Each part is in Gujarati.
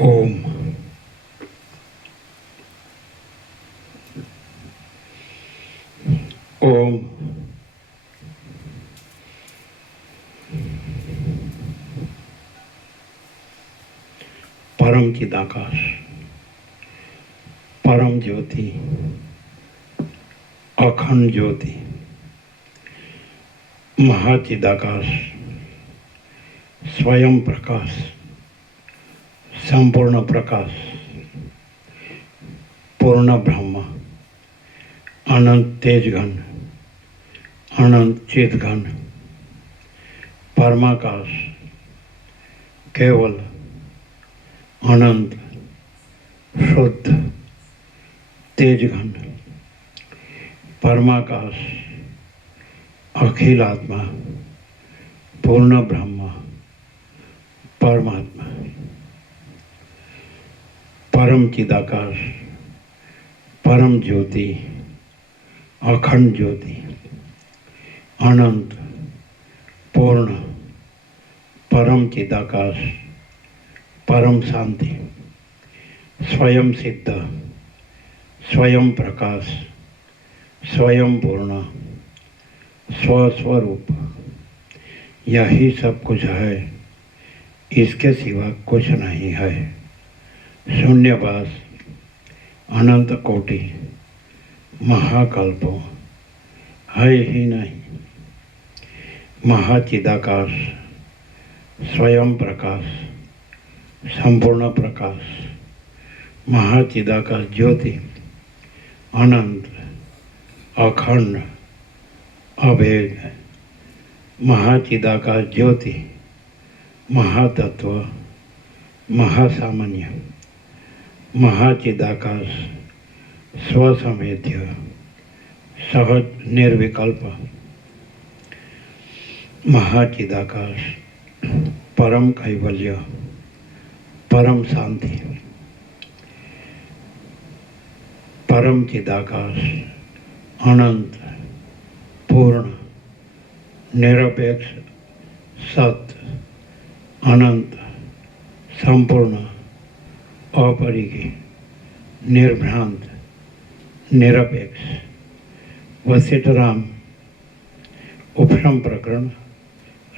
ओम। ओम। परम चिदाकाश, परम ज्योति, अखंड ज्योति, महाचिदाकाश, स्वयं प्रकाश, संपूर्ण प्रकाश, पूर्ण ब्रह्म, अनंत तेजघन, अनंत चितघन, परमाकाश, केवल, अनंत, शुद्ध, तेजघन, परमाकाश, अखिल आत्मा, पूर्ण ब्रह्म, परमात्मा, परम चिदाकाश, परम ज्योति, अखंड ज्योति, अनंत, पूर्ण, परम चिदाकाश, परम शांति, स्वयं सिद्ध, स्वयं प्रकाश, स्वयं पूर्ण, स्वस्वरूप, यही सब कुछ है, इसके सिवा कुछ नहीं है। शून्यवास, अनंत कोटि, महाकल्पों है ही नहीं। महाचिदाकाश, स्वयं प्रकाश, संपूर्ण प्रकाश, महाचिदाकाश ज्योति, अनंत, अखंड, अभेद, महाचिदाकाश ज्योति, महातत्व, महासामान्य, महाचिदाकाश, स्वसंवेद्य, सहज निर्विकल्प, महाचिदाकाश, परम कैवल्य, परम शांति, परम चिदाकाश, अनंत, पूर्ण, निरपेक्ष, सत्य, अनंत, संपूर्ण, अपरिगी, निर्भ्रांत, निरपेक्ष। वशिष्ठराम उपशम प्रकरण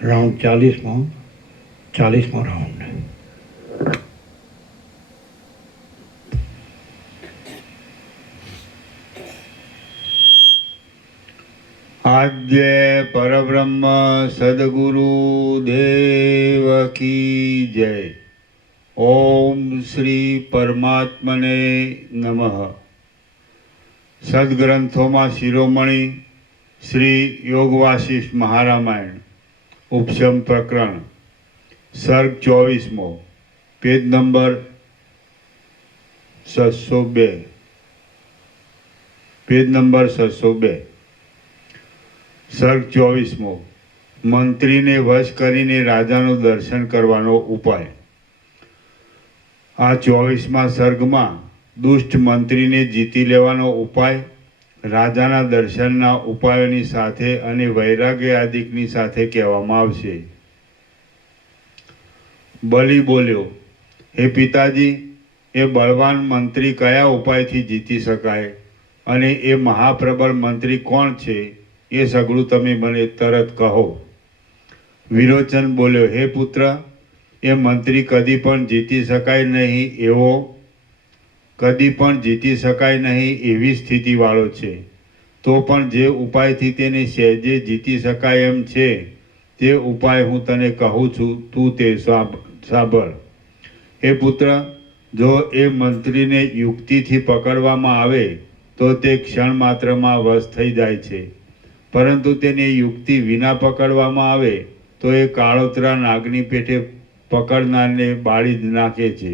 राउंड 40वां राउंड। आद्य परब्रह्म सद्गुरु देव की जय। ओम श्री परमात्मने नमः। सद्ग्रंथों शिरोमणि श्री योगवासिष्ठ महारामायण उपशम प्रकरण सर्ग 24मो पेज नंबर 702 पेज नंबर 702 सर्ग 24मो मंत्री ने वश करीने राजानु दर्शन करवानो उपाय। आ 24मा सर्ग में दुष्ट मंत्री ने जीती लेवानो उपाय રાજાના દર્શનના ઉપાયોની સાથે અને વૈરાગ્ય આદિકની સાથે કહેવામાં આવશે. બલિ બોલ્યો, હે પિતાજી, એ બળવાન મંત્રી કયા ઉપાયથી જીતી શકાય અને એ મહાપ્રબળ મંત્રી કોણ છે એ સગળું તમે મને તરત કહો. વિરોચન બોલ્યો, હે પુત્ર, એ મંત્રી કદી પણ જીતી શકાય નહીં એવી સ્થિતિવાળો છે. તો પણ જે ઉપાયથી તેને સહેજે જીતી શકાય એમ છે તે ઉપાય હું તને કહું છું, તું તે સાંભળ. હે પુત્ર, જો એ મંત્રીને યુક્તિથી પકડવામાં આવે તો તે ક્ષણ માત્રમાં વશ થઈ જાય છે, પરંતુ તેને યુક્તિ વિના પકડવામાં આવે તો એ કાળોતરા નાગની પેટે પકડનારને બાળી જ નાખે છે.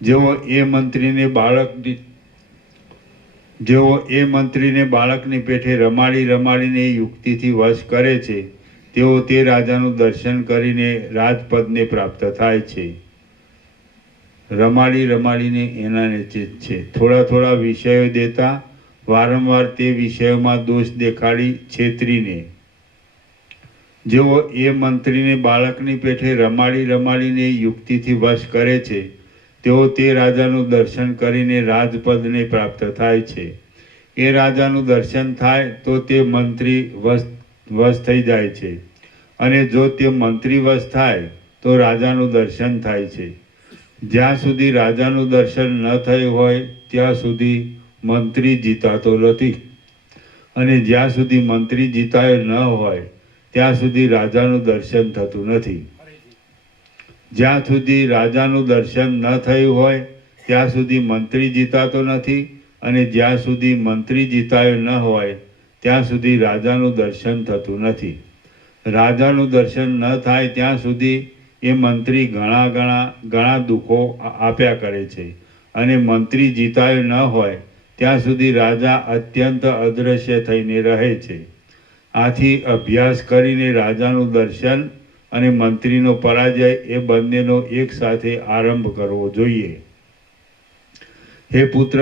જેઓ એ મંત્રીને બાળકની પેઠે રમાડીને યુક્તિથી વશ કરે છે તેઓ તે રાજાનું દર્શન કરીને રાજપદને પ્રાપ્ત થાય છે. રમાડીને એના નીચે જ છે. થોડા વિષયો દેતા વારંવાર તે વિષયોમાં દોષ દેખાડી છેતરીને જેઓ એ મંત્રીને બાળકની પેઠે રમાડીને યુક્તિથી વશ કરે છે તેઓ તે રાજાનું દર્શન કરીને રાજપદને પ્રાપ્ત થાય છે. એ રાજાનું દર્શન થાય તો તે મંત્રી વશ થઈ જાય છે, અને જો તે મંત્રી વશ થાય તો રાજાનું દર્શન થાય છે. જ્યાં સુધી રાજાનું દર્શન ન થયું હોય ત્યાં સુધી મંત્રી જીતાતો નથી, અને જ્યાં સુધી મંત્રી જીતાયો ન હોય ત્યાં સુધી રાજાનું દર્શન થતું નથી. જ્યાં સુધી રાજાનું દર્શન ન થયું હોય ત્યાં સુધી મંત્રી જીતાતો નથી, અને જ્યાં સુધી મંત્રી જીતાયો ન હોય ત્યાં સુધી રાજાનું દર્શન થતું નથી. રાજાનું દર્શન ન થાય ત્યાં સુધી એ મંત્રી ઘણા દુઃખો આપ્યા કરે છે, અને મંત્રી જીતાયો ન હોય ત્યાં સુધી રાજા અત્યંત અદ્રશ્ય થઈને રહે છે. આથી અભ્યાસ કરીને રાજાનું દર્શન અને મંત્રીનો પરાજય એ બંનેનો એક સાથે આરંભ કરવો જોઈએ. હે પુત્ર,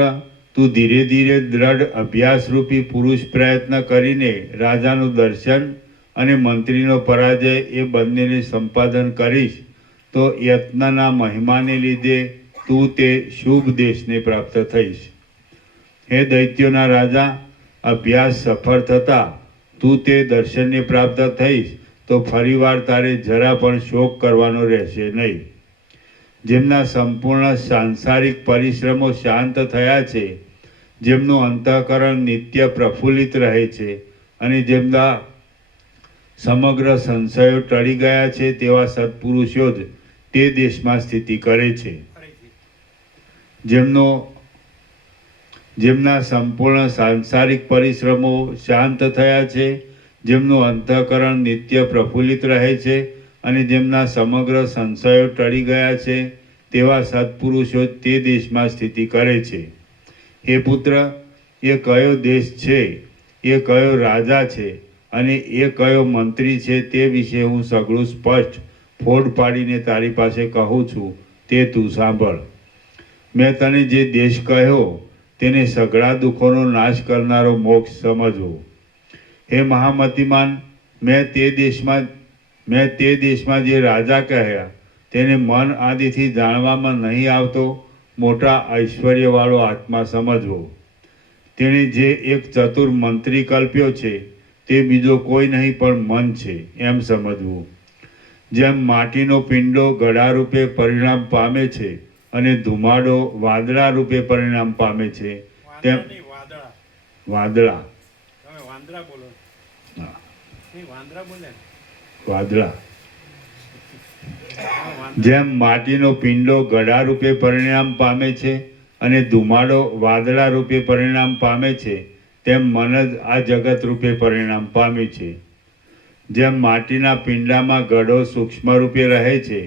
તું ધીરે ધીરે દ્રઢ અભ્યાસરૂપી પુરુષ પ્રયત્ન કરીને રાજાનું દર્શન અને મંત્રીનો પરાજય એ બંનેને સંપાદન કરીશ તો યત્નના મહિમાને લીધે તું તે શુભ દેશને પ્રાપ્ત થઈશ. હે દૈત્યોના રાજા, અભ્યાસ સફળ થતાં તું તે દર્શનને પ્રાપ્ત થઈશ તો ફરીવાર તારે જરા પણ શોક કરવાનો રહેશે નહીં. જેમના સંપૂર્ણ સાંસારિક પરિશ્રમો શાંત થયા છે, જેમનું અંતઃકરણ નિત્ય પ્રફુલ્લિત રહે છે, અને જેમના સમગ્ર સંશયો ટળી ગયા છે તેવા સત્પુરુષો જ તે દેશમાં સ્થિતિ કરે છે. જેમના સંપૂર્ણ સાંસારિક પરિશ્રમો શાંત થયા છે, જેમનું અંતઃકરણ નિત્ય પ્રફુલ્લિત રહે છે, અને જેમના સમગ્ર સંશયો ટળી ગયા છે તેવા સત્પુરુષો તે દેશમાં સ્થિતિ કરે છે. હે પુત્ર, એ કયો દેશ છે, એ કયો રાજા છે અને એ કયો મંત્રી છે તે વિશે હું સઘળું સ્પષ્ટ ફોડ પાડીને તારી પાસે કહું છું, તે તું સાંભળ. મેં તને જે દેશ કહ્યો તેને સઘળા દુઃખોનો નાશ કરનારો મોક્ષ સમજવો. હે મહામતિમાન, મેં તે દેશમાં જે રાજા કહ્યા તેને મન આદિથી જાણવામાં નહીં આવતો મોટા ઐશ્વર્યવાળો આત્મા સમજવો. તેણે જે એક ચતુર મંત્રી કલ્પ્યો છે તે બીજો કોઈ નહીં પણ મન છે એમ સમજવું. જેમ માટીનો પિંડો ગળા રૂપે પરિણામ પામે છે અને ધુમાડો વાદળા રૂપે પરિણામ પામે છે તેમ વાદળા જેમ માટીનો પિંડો ગળા રૂપે પરિણામ પામે છે અને ધુમાડો વાદળા રૂપે પરિણામ પામે છે, તેમ મન જ આ જગત રૂપે પરિણામ પામે છે. જેમ માટીના પિંડામાં ગળો સૂક્ષ્મ રૂપે રહે છે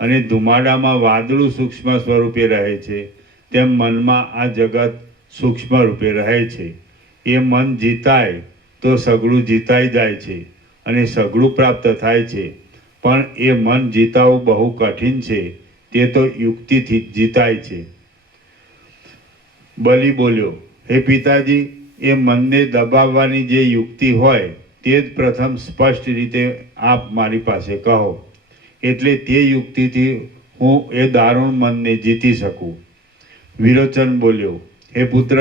અને ધુમાડામાં વાદળું સૂક્ષ્મ સ્વરૂપે રહે છે, તેમ મનમાં આ જગત સૂક્ષ્મ રૂપે રહે છે. એ મન જીતાય તો સઘળું જીતાઈ જાય છે અને સઘળું પ્રાપ્ત થાય છે, પણ એ મન જીતાવું બહુ કઠિન છે, તે તો યુક્તિથી જ જીતાય છે. બલિ બોલ્યો, હે પિતાજી, એ મનને દબાવવાની જે યુક્તિ હોય તે જ પ્રથમ સ્પષ્ટ રીતે આપ મારી પાસે કહો, એટલે તે યુક્તિથી હું એ દારૂણ મનને જીતી શકું. વિરોચન બોલ્યો, હે પુત્ર,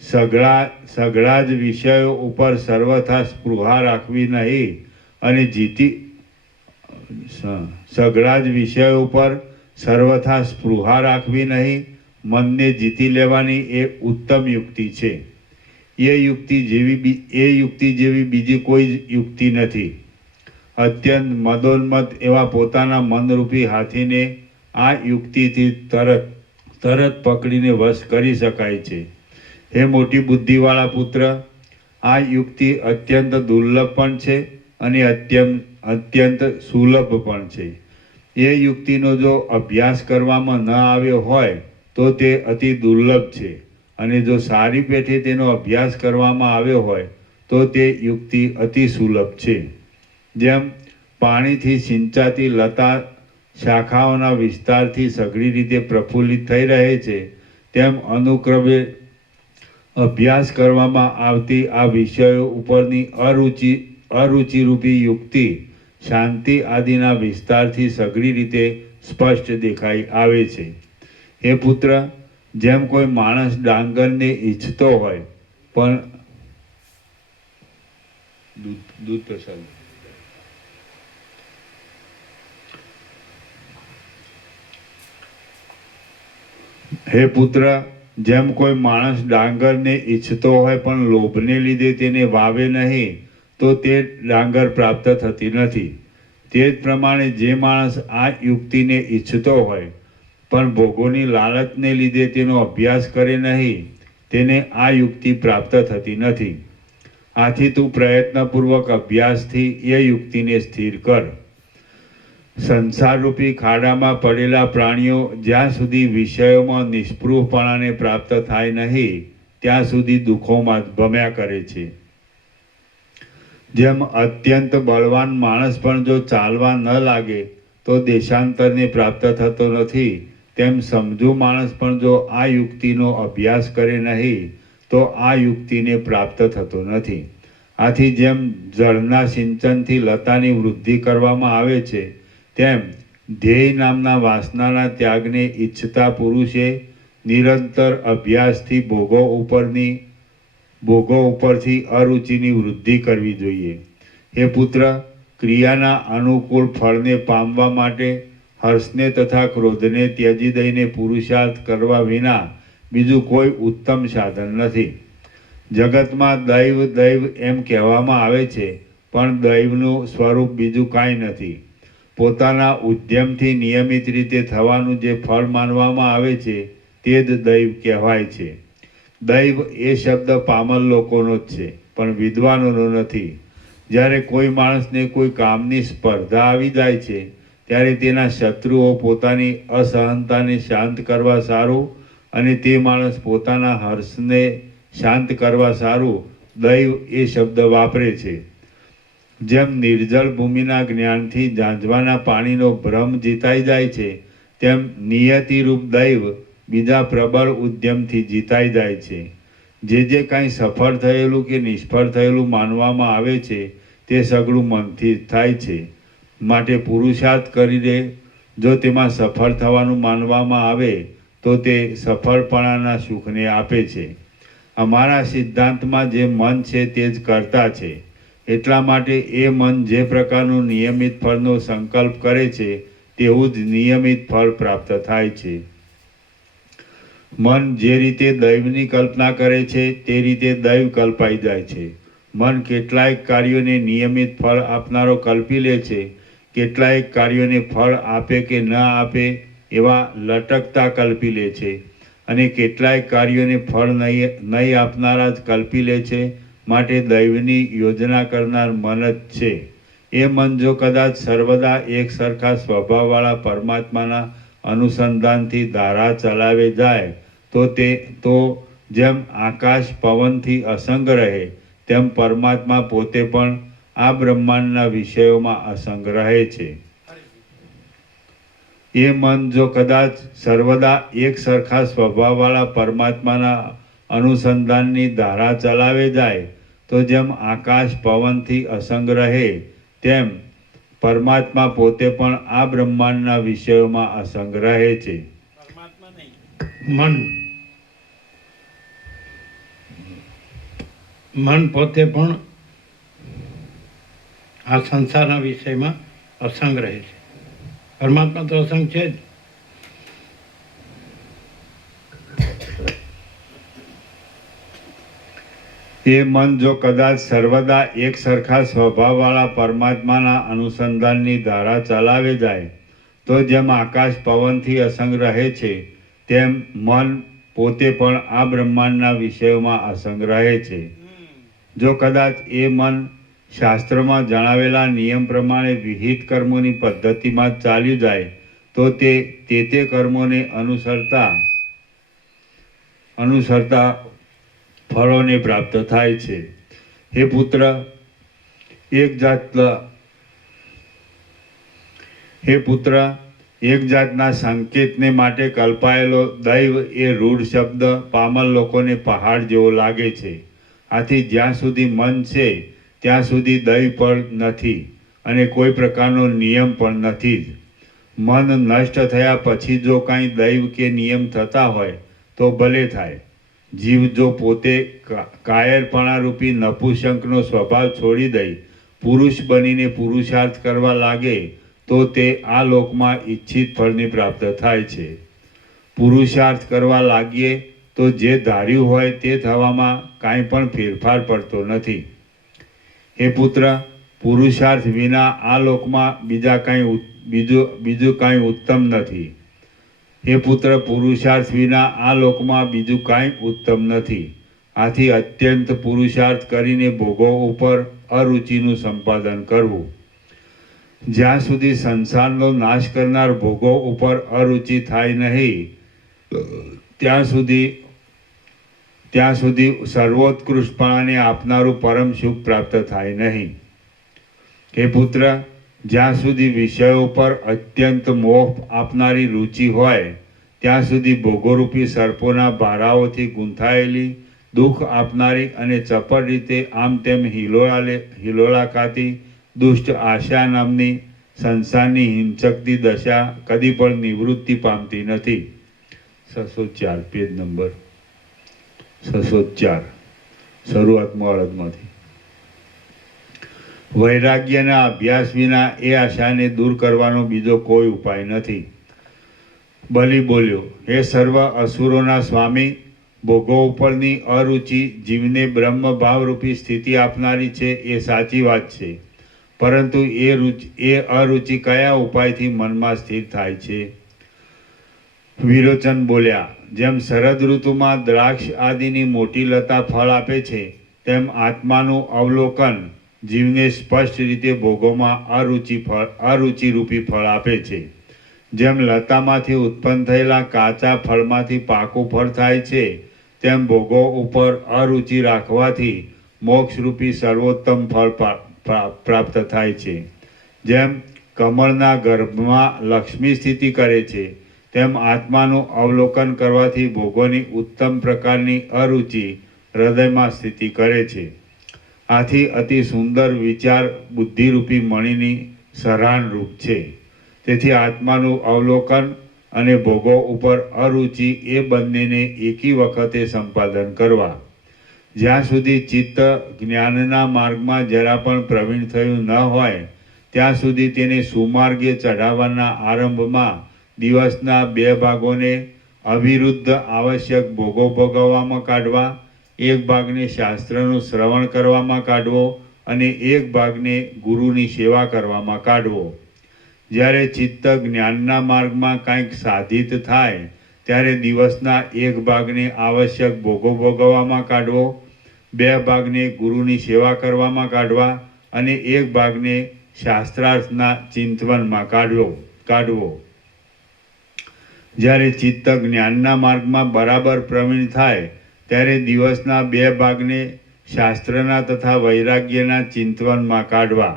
સઘળા જ વિષયો ઉપર સર્વથા સ્પૃહા રાખવી નહીં અને સઘળા જ વિષયો ઉપર સર્વથા સ્પૃહા રાખવી નહીં, મનને જીતી લેવાની એ ઉત્તમ યુક્તિ છે. એ યુક્તિ જેવી બીજી કોઈ યુક્તિ નથી. અત્યંત મદોન્મત એવા પોતાના મનરૂપી હાથીને આ યુક્તિથી તરત પકડીને વશ કરી શકાય છે. હે મોટી બુદ્ધિવાળા પુત્ર, આ યુક્તિ અત્યંત દુર્લભ પણ છે અને અત્યંત સુલભ પણ છે. એ યુક્તિનો જો અભ્યાસ કરવામાં ન આવ્યો હોય તો તે અતિ દુર્લભ છે, અને જો સારી પેઠે તેનો અભ્યાસ કરવામાં આવ્યો હોય તો તે યુક્તિ અતિ સુલભ છે. જેમ પાણીથી સિંચાતી લતા શાખાઓના વિસ્તારથી સઘળી રીતે પ્રફુલ્લિત થઈ રહે છે, તેમ અનુક્રમે અભ્યાસ કરવામાં આવતી આ વિષયો ઉપરની અરુચિરૂપી યુક્તિ શાંતિ આદિના વિસ્તારથી સઘળી રીતે સ્પષ્ટ દેખાઈ આવે છે. હે પુત્ર, જેમ કોઈ માણસ ડાંગરને ઈચ્છતો હોય પણ દૂધ પ્રસાદ હે પુત્ર, જેમ કોઈ માણસ ડાંગરને ઈચ્છતો હોય પણ લોભને લીધે તેને વાવે નહીં તો તે ડાંગર પ્રાપ્ત થતી નથી, તે જ પ્રમાણે જે માણસ આ યુક્તિને ઈચ્છતો હોય પણ ભોગોની લાલચને લીધે તેનો અભ્યાસ કરે નહીં, તેને આ યુક્તિ પ્રાપ્ત થતી નથી. આથી તું પ્રયત્નપૂર્વક અભ્યાસથી એ યુક્તિને સ્થિર કર. સંસારરૂપી ખાડામાં પડેલા પ્રાણીઓ જ્યાં સુધી વિષયોમાં નિષ્પૃહપણાને પ્રાપ્ત થાય નહીં ત્યાં સુધી દુઃખોમાં ભમ્યા કરે છે. જેમ અત્યંત બળવાન માણસ પણ જો ચાલવા ન લાગે તો દેશાંતરને પ્રાપ્ત થતો નથી, તેમ સમજુ માણસ પણ જો આ યુક્તિનો અભ્યાસ કરે નહીં તો આ યુક્તિને પ્રાપ્ત થતો નથી. આથી જેમ જળના સિંચનથી લતાની વૃદ્ધિ કરવામાં આવે છે, તેમ ધ્યેય નામના વાસનાના ત્યાગને ઈચ્છતા પુરુષે નિરંતર અભ્યાસથી ભોગો ઉપરથી અરુચિની વૃદ્ધિ કરવી જોઈએ. હે પુત્ર, ક્રિયાના અનુકૂળ ફળને પામવા માટે હર્ષને તથા ક્રોધને ત્યજી દઈને પુરુષાર્થ કરવા વિના બીજું કોઈ ઉત્તમ સાધન નથી. જગતમાં દૈવ એમ કહેવામાં આવે છે, પણ દૈવનું સ્વરૂપ બીજું કાંઈ નથી. પોતાના ઉદ્યમથી નિયમિત રીતે થવાનું જે ફળ માનવામાં આવે છે તે જ દૈવ કહેવાય છે. દૈવ એ શબ્દ પામર લોકોનો જ છે, પણ વિદ્વાનોનો નથી. જ્યારે કોઈ માણસને કોઈ કામની સ્પર્ધા આવી જાય છે ત્યારે તેના શત્રુઓ પોતાની અસહનતાને શાંત કરવા સારું અને તે માણસ પોતાના હર્ષને શાંત કરવા સારું દૈવ એ શબ્દ વાપરે છે. જેમ નિર્જળ ભૂમિના જ્ઞાનથી ઝાંઝવાના પાણીનો ભ્રમ જીતાઈ જાય છે, તેમ નિયતિરૂપ દૈવ બીજા પ્રબળ ઉદ્યમથી જીતાઈ જાય છે. જે કાંઈ સફળ થયેલું કે નિષ્ફળ થયેલું માનવામાં આવે છે તે સઘળું મનથી થાય છે. માટે પુરુષાર્થ કરીને જો તેમાં સફળ થવાનું માનવામાં આવે તો તે સફળપણાના સુખને આપે છે. અમારા સિદ્ધાંતમાં જે મન છે તે જ કર્તા છે. એટલા માટે એ મન જે પ્રકારનું નિયમિત ફળનો સંકલ્પ કરે છે તેવું જ નિયમિત ફળ પ્રાપ્ત થાય છે. મન જે રીતે દૈવની કલ્પના કરે છે તે રીતે દૈવ કલ્પાઈ જાય છે. મન કેટલાયક કાર્યોને નિયમિત ફળ આપનારો કલ્પી લે છે, કેટલાયક કાર્યોને ફળ આપે કે ન આપે એવા લટકતા કલ્પી લે છે, અને કેટલાયક કાર્યોને ફળ નહીં આપનારા જ કલ્પી લે છે. માટે દૈવની યોજના કરનાર મન જ છે. એ મન જો કદાચ સર્વદા એક સરખા સ્વભાવવાળા પરમાત્માના અનુસંધાનથી ધારા ચલાવે જાય તો જેમ આકાશ પવનથી અસંગ રહે તેમ પરમાત્મા પોતે પણ આ બ્રહ્માંડના વિષયોમાં અસંગ રહે છે. એ મન જો કદાચ સર્વદા એક સરખા સ્વભાવવાળા પરમાત્માના અનુસંધાનની ધારા ચલાવે જાય તો જેમ આકાશ પવનથી અસંગ રહે તેમ પરમાત્મા પોતે પણ આ બ્રહ્માંડના વિષયોમાં અસંગ રહે છે. મન પોતે પણ આ સંસારના વિષયમાં અસંગ રહે છે. પરમાત્મા તો અસંગ છે જ. એ મન જો કદાચ સર્વદા એક સરખા સ્વભાવવાળા પરમાત્માના અનુસંધાનની ધારા ચલાવે જાય તો જેમ આકાશ પવનથી અસંગ રહે છે તેમ મન પોતે પણ આ બ્રહ્માંડના વિષયોમાં અસંગ રહે છે. જો કદાચ એ મન શાસ્ત્રમાં જણાવેલા નિયમ પ્રમાણે વિહિત કર્મોની પદ્ધતિમાં ચાલ્યું જાય તો તે કર્મોને અનુસરતા ફળોને પ્રાપ્ત થાય છે. હે પુત્ર, એક જાતના સંકેતને માટે કલ્પાયેલો દૈવ એ રૂઢ શબ્દ પામર લોકોને પહાડ જેવો લાગે છે. આથી જ્યાં સુધી મન છે ત્યાં સુધી દૈવ પણ નથી અને કોઈ પ્રકારનો નિયમ પણ નથી જ. મન નષ્ટ થયા પછી જો કાંઈ દૈવ કે નિયમ થતા હોય તો ભલે થાય. જીવ જો પોતે કાયરપણારૂપી નપુંસકનો સ્વભાવ છોડી દઈ પુરુષ બનીને પુરુષાર્થ કરવા લાગે તો તે આ લોકમાં ઈચ્છિત ફળની પ્રાપ્ત થાય છે. પુરુષાર્થ કરવા લાગીએ તો જે ધાર્યું હોય તે થવામાં કાંઈ પણ ફેરફાર પડતો નથી. હે પુત્ર, પુરુષાર્થ વિના આ લોકમાં બીજું કાંઈ ઉત્તમ નથી. હે પુત્ર, પુરુષાર્થ વિના આ લોકમાં બીજું કાંઈ ઉત્તમ નથી. આથી અત્યંત પુરુષાર્થ કરીને ભોગો ઉપર અરુચિનું સંપાદન કરવું. જ્યાં સુધી સંસારનો નાશ કરનાર ભોગો ઉપર અરુચિ થાય નહીં ત્યાં સુધી સર્વોત્કૃષ્ટપણાને આપનારું પરમ સુખ પ્રાપ્ત થાય નહીં. હે પુત્ર, જ્યાં સુધી વિષયો પર અત્યંત મોહ આપનારી રુચિ હોય ત્યાં સુધી ભોગોરૂપી સર્પોના ભારાઓથી ગૂંથાયેલી દુઃખ આપનારી અને ચપળ રીતે આમ તેમ હિલોળા ખાતી દુષ્ટ આશા નામની સંસારની હિંચકતી દશા કદી પણ નિવૃત્તિ પામતી નથી. 604 પેજ નંબર 604 શરૂઆતમાં અડધમાંથી. વૈરાગ્યના અભ્યાસ વિના એ આશાને દૂર કરવાનો બીજો કોઈ ઉપાય નથી. બલિ બોલ્યો, હે સર્વ અસુરોના સ્વામી, ભોગો ઉપરની અરુચિ જીવને બ્રહ્મભાવરૂપી સ્થિતિ આપનારી છે એ સાચી વાત છે, પરંતુ એ અરુચિ કયા ઉપાયથી મનમાં સ્થિર થાય છે? વિરોચન બોલ્યા, જેમ શરદ ઋતુમાં દ્રાક્ષ આદિની મોટી લતા ફળ આપે છે તેમ આત્માનું અવલોકન જીવને સ્પષ્ટ રીતે ભોગોમાં અરુચિરૂપી ફળ આપે છે. જેમ લતામાંથી ઉત્પન્ન થયેલા કાચા ફળમાંથી પાકું ફળ થાય છે તેમ ભોગો ઉપર અરુચિ રાખવાથી મોક્ષરૂપી સર્વોત્તમ ફળ પ્રાપ્ત થાય છે. જેમ કમળના ગર્ભમાં લક્ષ્મી સ્થિતિ કરે છે તેમ આત્માનું અવલોકન કરવાથી ભોગોની ઉત્તમ પ્રકારની અરુચિ હૃદયમાં સ્થિતિ કરે છે. આથી અતિ સુંદર વિચાર બુદ્ધિરૂપી મણીની સરાહનરૂપ છે. તેથી આત્માનું અવલોકન અને ભોગો ઉપર અરુચિ એ બંનેને એકી વખતે સંપાદન કરવા. જ્યાં સુધી ચિત્ત જ્ઞાનના માર્ગમાં જરા પણ પ્રવીણ થયું ન હોય ત્યાં સુધી તેને સુમાર્ગે ચઢાવવાના આરંભમાં દિવસના 2 ભાગોને અવિરુદ્ધ આવશ્યક ભોગો ભોગવવામાં કાઢવા, એક ભાગને શાસ્ત્રનું શ્રવણ કરવામાં કાઢવો અને એક ભાગને ગુરુની સેવા કરવામાં કાઢવો. જ્યારે ચિત્ત જ્ઞાનના માર્ગમાં કંઈક સાધિત થાય ત્યારે દિવસના 1 ભાગને આવશ્યક ભોગો ભોગવવામાં કાઢવો, 2 ભાગને ગુરુની સેવા કરવામાં કાઢવા અને 1 ભાગને શાસ્ત્રાર્થના ચિંતવનમાં કાઢવો. જ્યારે ચિત્ત જ્ઞાનના માર્ગમાં બરાબર પ્રવીણ થાય ત્યારે દિવસના 2 ભાગને શાસ્ત્રના તથા વૈરાગ્યના ચિંતવનમાં કાઢવા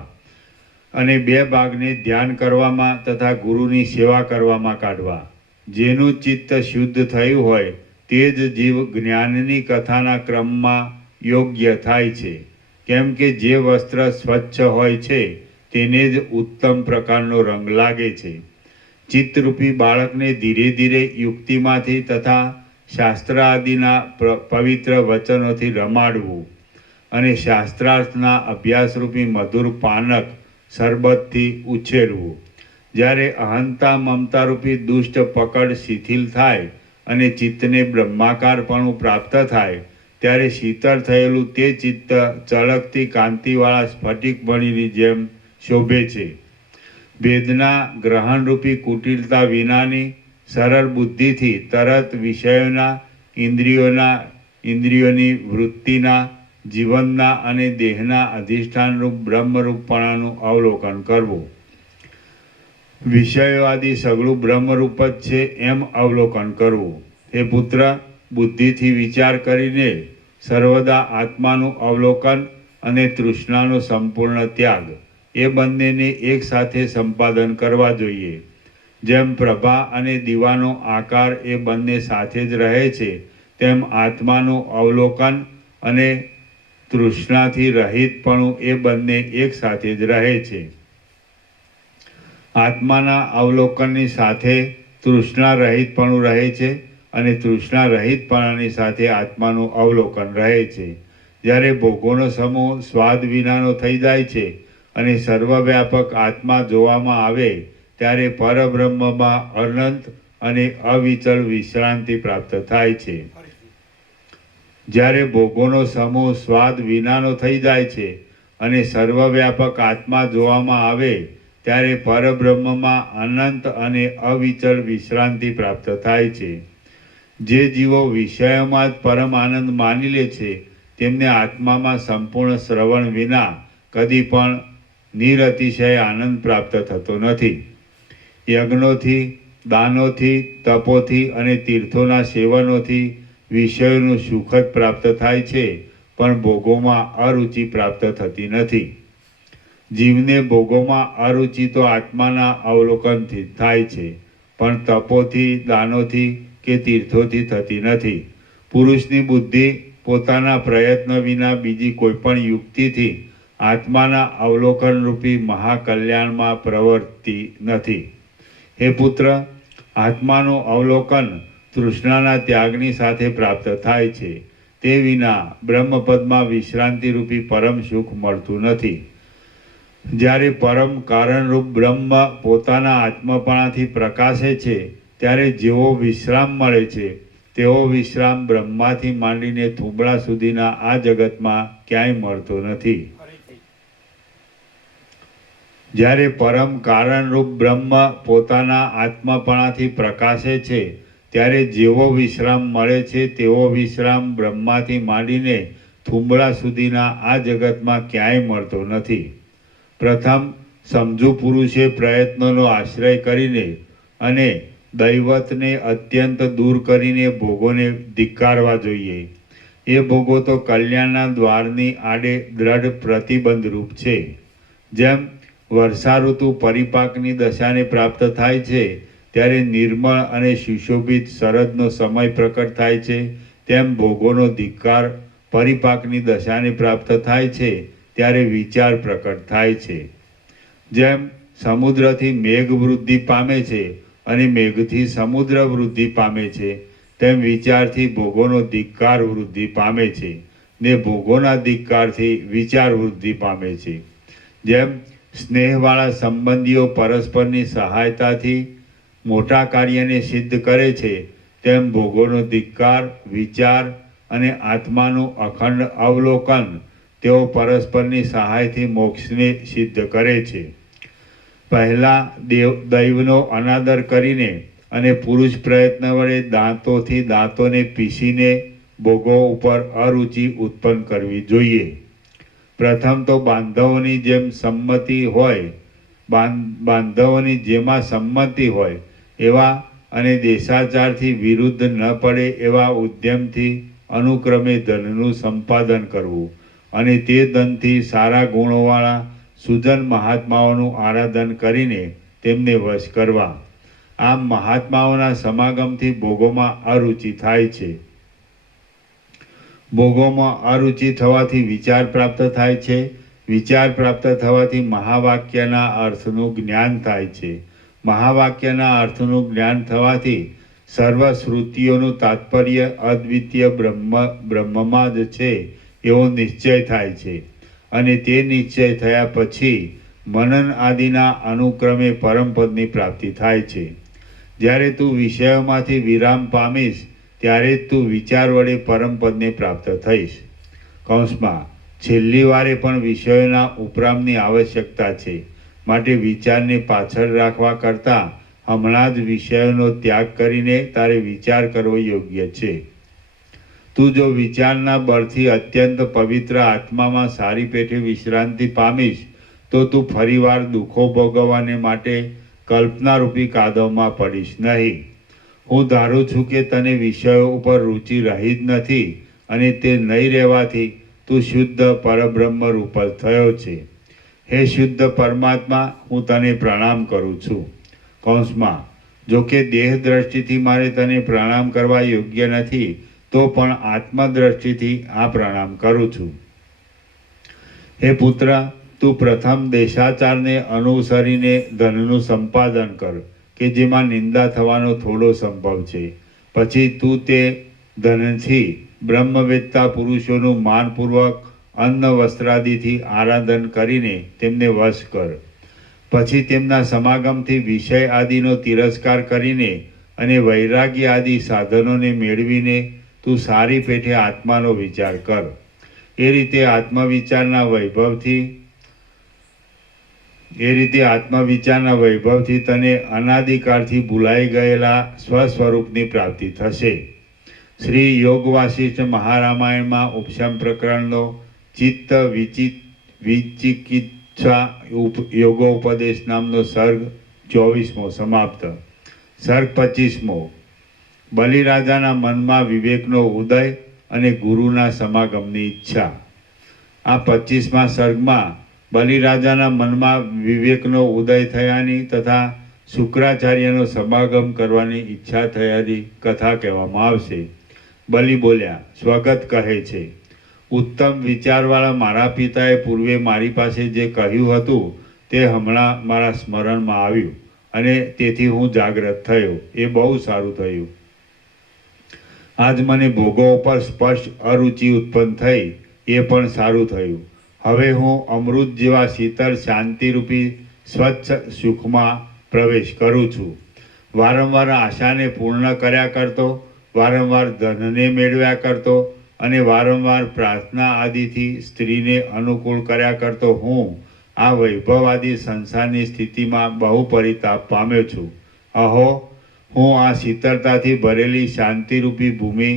અને 2 ભાગને ધ્યાન કરવામાં તથા ગુરુની સેવા કરવામાં કાઢવા. જેનું ચિત્ત શુદ્ધ થયું હોય તે જ જીવ જ્ઞાનની કથાના ક્રમમાં યોગ્ય થાય છે. કેમ કે જે વસ્ત્ર સ્વચ્છ હોય છે તેને જ ઉત્તમ પ્રકારનો રંગ લાગે છે. ચિત્તરૂપી બાળકને ધીરે ધીરે યુક્તિમાંથી તથા શાસ્ત્ર આદિના પવિત્ર વચનોથી રમાડવું અને શાસ્ત્રાર્થના અભ્યાસરૂપી મધુર પાનક શરબતથી ઉછેરવું. જ્યારે અહંતા મમતારૂપી દુષ્ટ પકડ શિથિલ થાય અને ચિત્તને બ્રહ્માકારપણું પ્રાપ્ત થાય ત્યારે શીતળ થયેલું તે ચિત્ત ચળકતી કાંતિવાળા સ્ફટિક મણીની જેમ શોભે છે. વેદના ગ્રહણરૂપી કુટિલતા વિનાની સરળ બુદ્ધિથી તરત વિષયોના ઇન્દ્રિયોની વૃત્તિના જીવનના અને દેહના અધિષ્ઠાનરૂપ બ્રહ્મરૂપપણાનું અવલોકન કરવું. વિષયો આદિ સગળું બ્રહ્મરૂપ જ છે એમ અવલોકન કરવું. હે પુત્ર, બુદ્ધિથી વિચાર કરીને સર્વદા આત્માનું અવલોકન અને તૃષ્ણાનો સંપૂર્ણ ત્યાગ એ બંનેને એક સાથે સંપાદન કરવા જોઈએ. જેમ પ્રભા અને દીવાનો આકાર એ બંને સાથે જ રહે છે તેમ આત્માનું અવલોકન અને તૃષ્ણાથી રહિતપણું એ બંને એક સાથે જ રહે છે. આત્માના અવલોકનની સાથે તૃષ્ણા રહિતપણું રહે છે અને તૃષ્ણા રહિતપણાની સાથે આત્માનું અવલોકન રહે છે. જ્યારે ભોગોનો સમૂહ સ્વાદ વિનાનો થઈ જાય છે અને સર્વવ્યાપક આત્મા જોવામાં આવે ત્યારે પરબ્રહ્મમાં અનંત અને અવિચળ વિશ્રાંતિ પ્રાપ્ત થાય છે. જ્યારે ભોગોનો સમૂહ સ્વાદ વિનાનો થઈ જાય છે અને સર્વવ્યાપક આત્મા જોવામાં આવે ત્યારે પરબ્રહ્મમાં અનંત અને અવિચળ વિશ્રાંતિ પ્રાપ્ત થાય છે. જે જીવો વિષયોમાં જ પરમ આનંદ માની લે છે તેમને આત્મામાં સંપૂર્ણ શ્રવણ વિના કદી પણ નિરતિશય આનંદ પ્રાપ્ત થતો નથી. યજ્ઞોથી, દાનોથી, તપોથી અને તીર્થોના સેવનોથી વિષયોનું સુખ જ પ્રાપ્ત થાય છે પણ ભોગોમાં અરુચિ પ્રાપ્ત થતી નથી. જીવને ભોગોમાં અરુચિ તો આત્માના અવલોકનથી થાય છે પણ તપોથી, દાનોથી કે તીર્થોથી થતી નથી. પુરુષની બુદ્ધિ પોતાના પ્રયત્ન વિના બીજી કોઈ પણ યુક્તિથી આત્માના અવલોકનરૂપી મહાકલ્યાણમાં પ્રવર્તતી નથી. હે પુત્ર, આત્માનું અવલોકન તૃષ્ણાના ત્યાગની સાથે પ્રાપ્ત થાય છે. તે વિના બ્રહ્મપદમાં વિશ્રાંતિરૂપી પરમ સુખ મળતું નથી. જ્યારે પરમ કારણરૂપ બ્રહ્મ પોતાના આત્મપણાથી પ્રકાશે છે ત્યારે જેવો વિશ્રામ મળે છે તેવો વિશ્રામ બ્રહ્માથી માંડીને થુંબડા સુધીના આ જગતમાં ક્યાંય મળતો નથી. જ્યારે પરમ કારણરૂપ બ્રહ્મ પોતાના આત્મપણાથી પ્રકાશે છે ત્યારે જેવો વિશ્રામ મળે છે તેવો વિશ્રામ બ્રહ્માથી માંડીને થુંબડા સુધીના આ જગતમાં ક્યાંય મળતો નથી. પ્રથમ સમજુ પુરુષે પ્રયત્નોનો આશ્રય કરીને અને દૈવતને અત્યંત દૂર કરીને ભોગોને ધિક્કારવા જોઈએ. એ ભોગો તો કલ્યાણના દ્વારની આડે દ્રઢ પ્રતિબંધરૂપ છે. જેમ વર્ષા ઋતુ પરિપાકની દશાને પ્રાપ્ત થાય છે ત્યારે નિર્મળ અને સુશોભિત શરદનો સમય પ્રકટ થાય છે તેમ ભોગોનો ધિક્કાર પરિપાકની દશાને પ્રાપ્ત થાય છે ત્યારે વિચાર પ્રકટ થાય છે. જેમ સમુદ્રથી મેઘ વૃદ્ધિ પામે છે અને મેઘથી સમુદ્ર વૃદ્ધિ પામે છે તેમ વિચારથી ભોગોનો ધિક્કાર વૃદ્ધિ પામે છે ને ભોગોના ધિક્કારથી વિચાર વૃદ્ધિ પામે છે. જેમ સ્નેહવાળા સંબંધીઓ પરસ્પરની સહાયતાથી મોટા કાર્યને સિદ્ધ કરે છે તેમ ભોગોનો ધિક્કાર, વિચાર અને આત્માનું અખંડ અવલોકન તેઓ પરસ્પરની સહાયથી મોક્ષને સિદ્ધ કરે છે. પહેલાં દૈવનો અનાદર કરીને અને પુરુષ પ્રયત્ન વડે દાંતોને પીસીને ભોગો ઉપર અરુચિ ઉત્પન્ન કરવી જોઈએ. પ્રથમ તો બાંધવોની જેમાં સંમતિ હોય એવા અને દેશાચારથી વિરુદ્ધ ન પડે એવા ઉદ્યમથી અનુક્રમે ધનનું સંપાદન કરવું અને તે ધનથી સારા ગુણોવાળા સુજન મહાત્માઓનું આરાધન કરીને તેમને વશ કરવા આમ મહાત્માઓના સમાગમથી ભોગોમાં અરુચિ થાય છે. ભોગોમાં અરુચિ થવાથી વિચાર પ્રાપ્ત થાય છે. વિચાર પ્રાપ્ત થવાથી મહાવાક્યના અર્થનું જ્ઞાન થાય છે. મહાવાક્યના અર્થનું જ્ઞાન થવાથી સર્વ શ્રુતિઓનું તાત્પર્ય અદ્વિતીય બ્રહ્મમાં જ છે એવો નિશ્ચય થાય છે. અને તે નિશ્ચય થયા પછી મનન આદિના અનુક્રમે પરમપદની પ્રાપ્તિ થાય છે. જ્યારે તું વિષયોમાંથી વિરામ પામીશ ત્યારે જ તું વિચાર વડે પરમપદને પ્રાપ્ત થઈશ. કૌંસમાં છેલ્લી વારે પણ વિષયોના ઉપરામની આવશ્યકતા છે. માટે વિચારને પાછળ રાખવા કરતાં હમણાં જ વિષયોનો ત્યાગ કરીને તારે વિચાર કરવો યોગ્ય છે. તું જો વિચારના બળથી અત્યંત પવિત્ર આત્મામાં સારી પેઠે વિશ્રાંતિ પામીશ તો તું ફરીવાર દુઃખો ભોગવવાને માટે કલ્પનારૂપી કાદવમાં પડીશ નહીં. હું ધારું છું કે તને વિષયો ઉપર રુચિ રહી જ નથી અને તે નહીં રહેવાથી તું શુદ્ધ પરબ્રહ્મ રૂપ જ થયો છે. હે શુદ્ધ પરમાત્મા, હું તને પ્રણામ કરું છું. કૌંસમાં જોકે દેહ દ્રષ્ટિથી મારે તને પ્રણામ કરવા યોગ્ય નથી તો પણ આત્મદ્રષ્ટિથી આ પ્રણામ કરું છું. હે પુત્ર, તું પ્રથમ દેશાચારને અનુસરીને ધનનું સંપાદન કર કે જેમાં નિંદા થવાનો થોડો સંભવ છે. પછી તું તે ધનથી બ્રહ્મવેત્તા પુરુષોનું માનપૂર્વક અન્ન વસ્ત્રાદિથી આરાધન કરીને તેમને વશ કર. પછી તેમના સમાગમથી વિષય આદિનો તિરસ્કાર કરીને અને વૈરાગ્ય આદિ સાધનોને મેળવીને તું સારી પેઠે આત્માનો વિચાર કર. એ રીતે આત્મવિચારના વૈભવથી તને અનાદિકાળથી ભૂલાઈ ગયેલા સ્વસ્વરૂપની પ્રાપ્તિ થશે. શ્રી યોગ વાસિષ્ઠ મહારામાયણમાં ઉપશમ પ્રકરણનો ચિત્ત વિચિકિત્સા યોગોપદેશ નામનો સર્ગ 24મો સમાપ્ત. સર્ગ 25મો. બલિરાજાના મનમાં વિવેકનો ઉદય અને ગુરુના સમાગમની ઈચ્છા. આ 25મા સર્ગમાં બલિરાજાના મનમાં વિવેકનો ઉદય થયાની તથા શુક્રાચાર્યનો સમાગમ કરવાની ઈચ્છા થયાની કથા કહેવામાં આવશે. બલિ બોલ્યા, સ્વગત કહે છે, ઉત્તમ વિચારવાળા મારા પિતાએ પૂર્વે મારી પાસે જે કહ્યું હતું તે હમણાં મારા સ્મરણમાં આવ્યું અને તેથી હું જાગ્રત થયો. એ બહુ સારું થયું. આજ મને ભોગો ઉપર સ્પષ્ટ અરુચિ ઉત્પન્ન થઈ, એ પણ સારું થયું. હવે હું અમૃત જેવા શીતળ શાંતિરૂપી સ્વચ્છ સુખમાં પ્રવેશ કરું છું. વારંવાર આશાને પૂર્ણ કર્યા કરતો, વારંવાર ધનને મેળવ્યા કરતો અને વારંવાર પ્રાર્થના આદિથી સ્ત્રીને અનુકૂળ કર્યા કરતો હું આ વૈભવાદી સંસારની સ્થિતિમાં બહુ પરિતાપ પામ્યો છું. અહો, હું આ શીતળતાથી ભરેલી શાંતિરૂપી ભૂમિ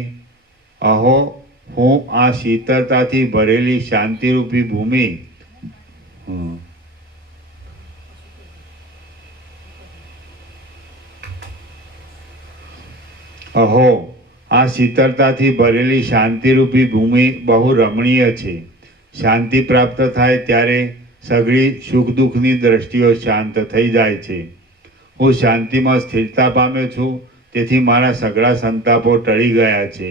બહુ રમણીય છે. શાંતિ પ્રાપ્ત થાય ત્યારે સઘળી સુખ દુઃખની દ્રષ્ટિઓ શાંત થઈ જાય છે. હું શાંતિમાં સ્થિરતા પામ્યો છું, તેથી મારા સઘળા સંતાપો ટળી ગયા છે.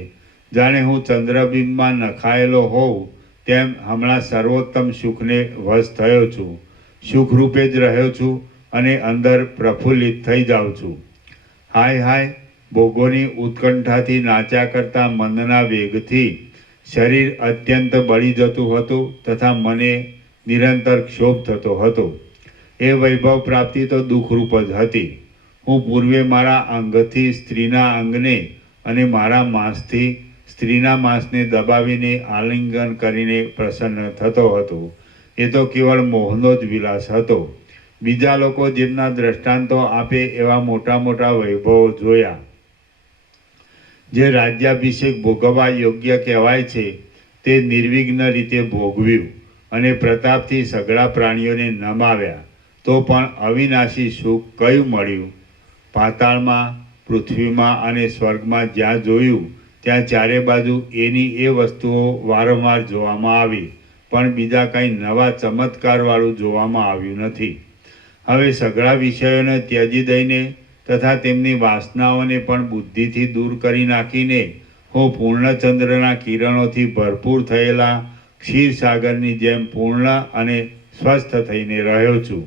જાણે હું ચંદ્રબિંબમાં નખાયેલો હોઉં તેમ હમણાં સર્વોત્તમ સુખને વશ થયો છું. સુખરૂપે જ રહ્યો છું અને અંદર પ્રફુલ્લિત થઈ જાઉં છું. હાય હાય, ભોગોની ઉત્કંઠાથી નાચ્યા કરતા મનના વેગથી શરીર અત્યંત બળી જતું હતું તથા મને નિરંતર ક્ષોભ થતો હતો. એ વૈભવ પ્રાપ્તિ તો દુઃખરૂપ જ હતી. હું પૂર્વે મારા અંગથી સ્ત્રીના અંગને અને મારા માંસથી સ્ત્રીના માંસને દબાવીને આલિંગન કરીને પ્રસન્ન થતો હતો. એ તો કેવળ મોહનો જ વિલાસ હતો. બીજા લોકો જેમના દ્રષ્ટાંતો આપે એવા મોટા મોટા વૈભવો જોયા. જે રાજ્યાભિષેક ભોગવવા યોગ્ય કહેવાય છે તે નિર્વિઘ્ન રીતે ભોગવ્યું અને પ્રતાપથી સઘળા પ્રાણીઓને નમાવ્યા. તો પણ અવિનાશી સુખ કયું મળ્યું? પાતાળમાં, પૃથ્વીમાં અને સ્વર્ગમાં જ્યાં જોયું ત્યાં ચારે બાજુ એની એ વસ્તુઓ વારંવાર જોવામાં આવી, પણ બીજા કંઈ નવા ચમત્કારવાળું જોવામાં આવ્યું નથી. હવે સઘળા વિષયોને ત્યજી દઈને તથા તેમની વાસનાઓને પણ બુદ્ધિથી દૂર કરી નાખીને હું પૂર્ણચંદ્રના કિરણોથી ભરપૂર થયેલા ક્ષીરસાગરની જેમ પૂર્ણ અને સ્વસ્થ થઈને રહ્યો છું.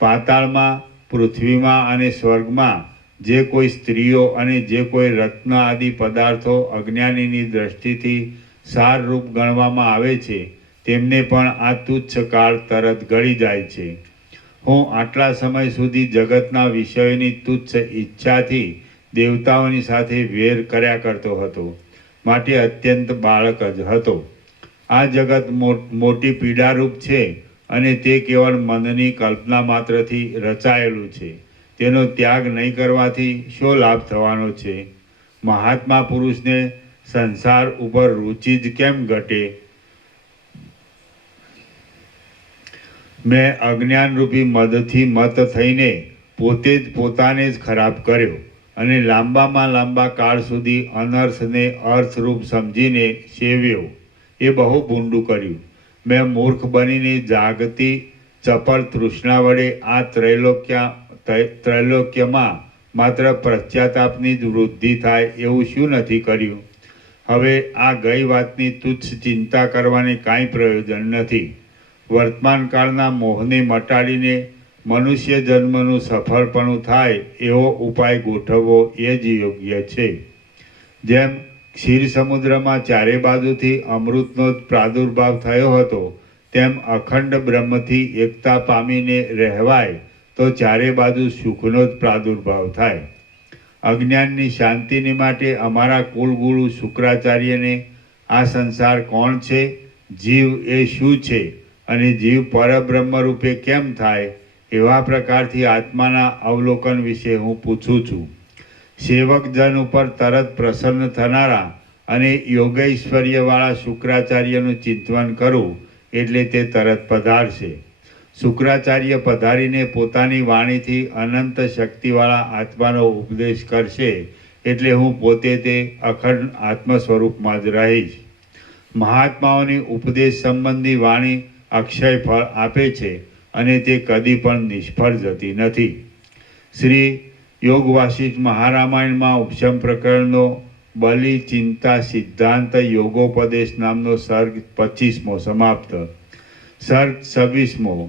પાતાળમાં, પૃથ્વીમાં અને સ્વર્ગમાં જે કોઈ સ્ત્રીઓ અને જે કોઈ રત્ન આદિ પદાર્થો અજ્ઞાનીની દ્રષ્ટિથી સારરૂપ ગણવામાં આવે છે તેમને પણ આ તુચ્છ કાળ તરત ગળી જાય છે. હું આટલા સમય સુધી જગતના વિષયોની તુચ્છ ઈચ્છાથી દેવતાઓની સાથે વેર કર્યા કરતો હતો, માટે અત્યંત બાળક જ હતો. આ જગત મોટી પીડારૂપ છે અને તે કેવળ મનની કલ્પના માત્રથી રચાયેલું છે. તેનો ત્યાગ નહીં કરવાથી શો લાભ થવાનો છે? મહાત્મા પુરુષને સંસાર ઉપર રુચિ જ કેમ ઘટે? મેં અજ્ઞાનરૂપી મદથી મત થઈને પોતે જ પોતાને જ ખરાબ કર્યો અને લાંબામાં લાંબા કાળ સુધી અનર્થને અર્થરૂપ સમજીને સેવ્યો. એ બહુ ભૂંડું કર્યું. મેં મૂર્ખ બનીને જાગતી ચપળ તૃષ્ણા વડે આ ત્રૈલોક્યમાં માત્ર પશ્ચાતાપની જ વૃદ્ધિ થાય એવું શું નથી કર્યું? હવે આ ગઈ વાતની તુચ્છ ચિંતા કરવાને કાંઈ પ્રયોજન નથી. વર્તમાન કાળના મોહને મટાડીને મનુષ્ય જન્મનું સફળપણું થાય એવો ઉપાય ગોઠવવો એ જ યોગ્ય છે. જેમ ક્ષીર સમુદ્રમાં ચારે બાજુથી અમૃતનો જ પ્રાદુર્ભાવ થયો હતો, તેમ અખંડ બ્રહ્મથી એકતા પામીને રહેવાય તો ચારે બાજુ સુખનો જ પ્રાદુર્ભાવ થાય. અજ્ઞાનની શાંતિની માટે અમારા કુલગુરુ શુક્રાચાર્યને આ સંસાર કોણ છે, જીવ એ શું છે અને જીવ પરબ્રહ્મ રૂપે કેમ થાય, એવા પ્રકારથી આત્માના અવલોકન વિશે હું પૂછું છું. સેવકજન ઉપર તરત પ્રસન્ન થનારા અને યોગૈશ્વર્યવાળા શુક્રાચાર્યનું ચિંતન કરું એટલે તે તરત પધારશે. શુક્રાચાર્ય પધારીને પોતાની વાણીથી અનંત શક્તિવાળા આત્માનો ઉપદેશ કરશે એટલે હું પોતે તે અખંડ આત્મ સ્વરૂપમાં જ રહીશ. મહાત્માઓની ઉપદેશ સંબંધી વાણી અક્ષય ફળ આપે છે અને તે કદી પણ નિષ્ફળ જતી નથી. શ્રી યોગ વાસિષ્ઠ મહારામાયણમાં ઉપશમ પ્રકરણનો બલિ ચિંતા સિદ્ધાંત યોગોપદેશ નામનો સર્ગ 25મો સમાપ્ત. સર્ગ 26મો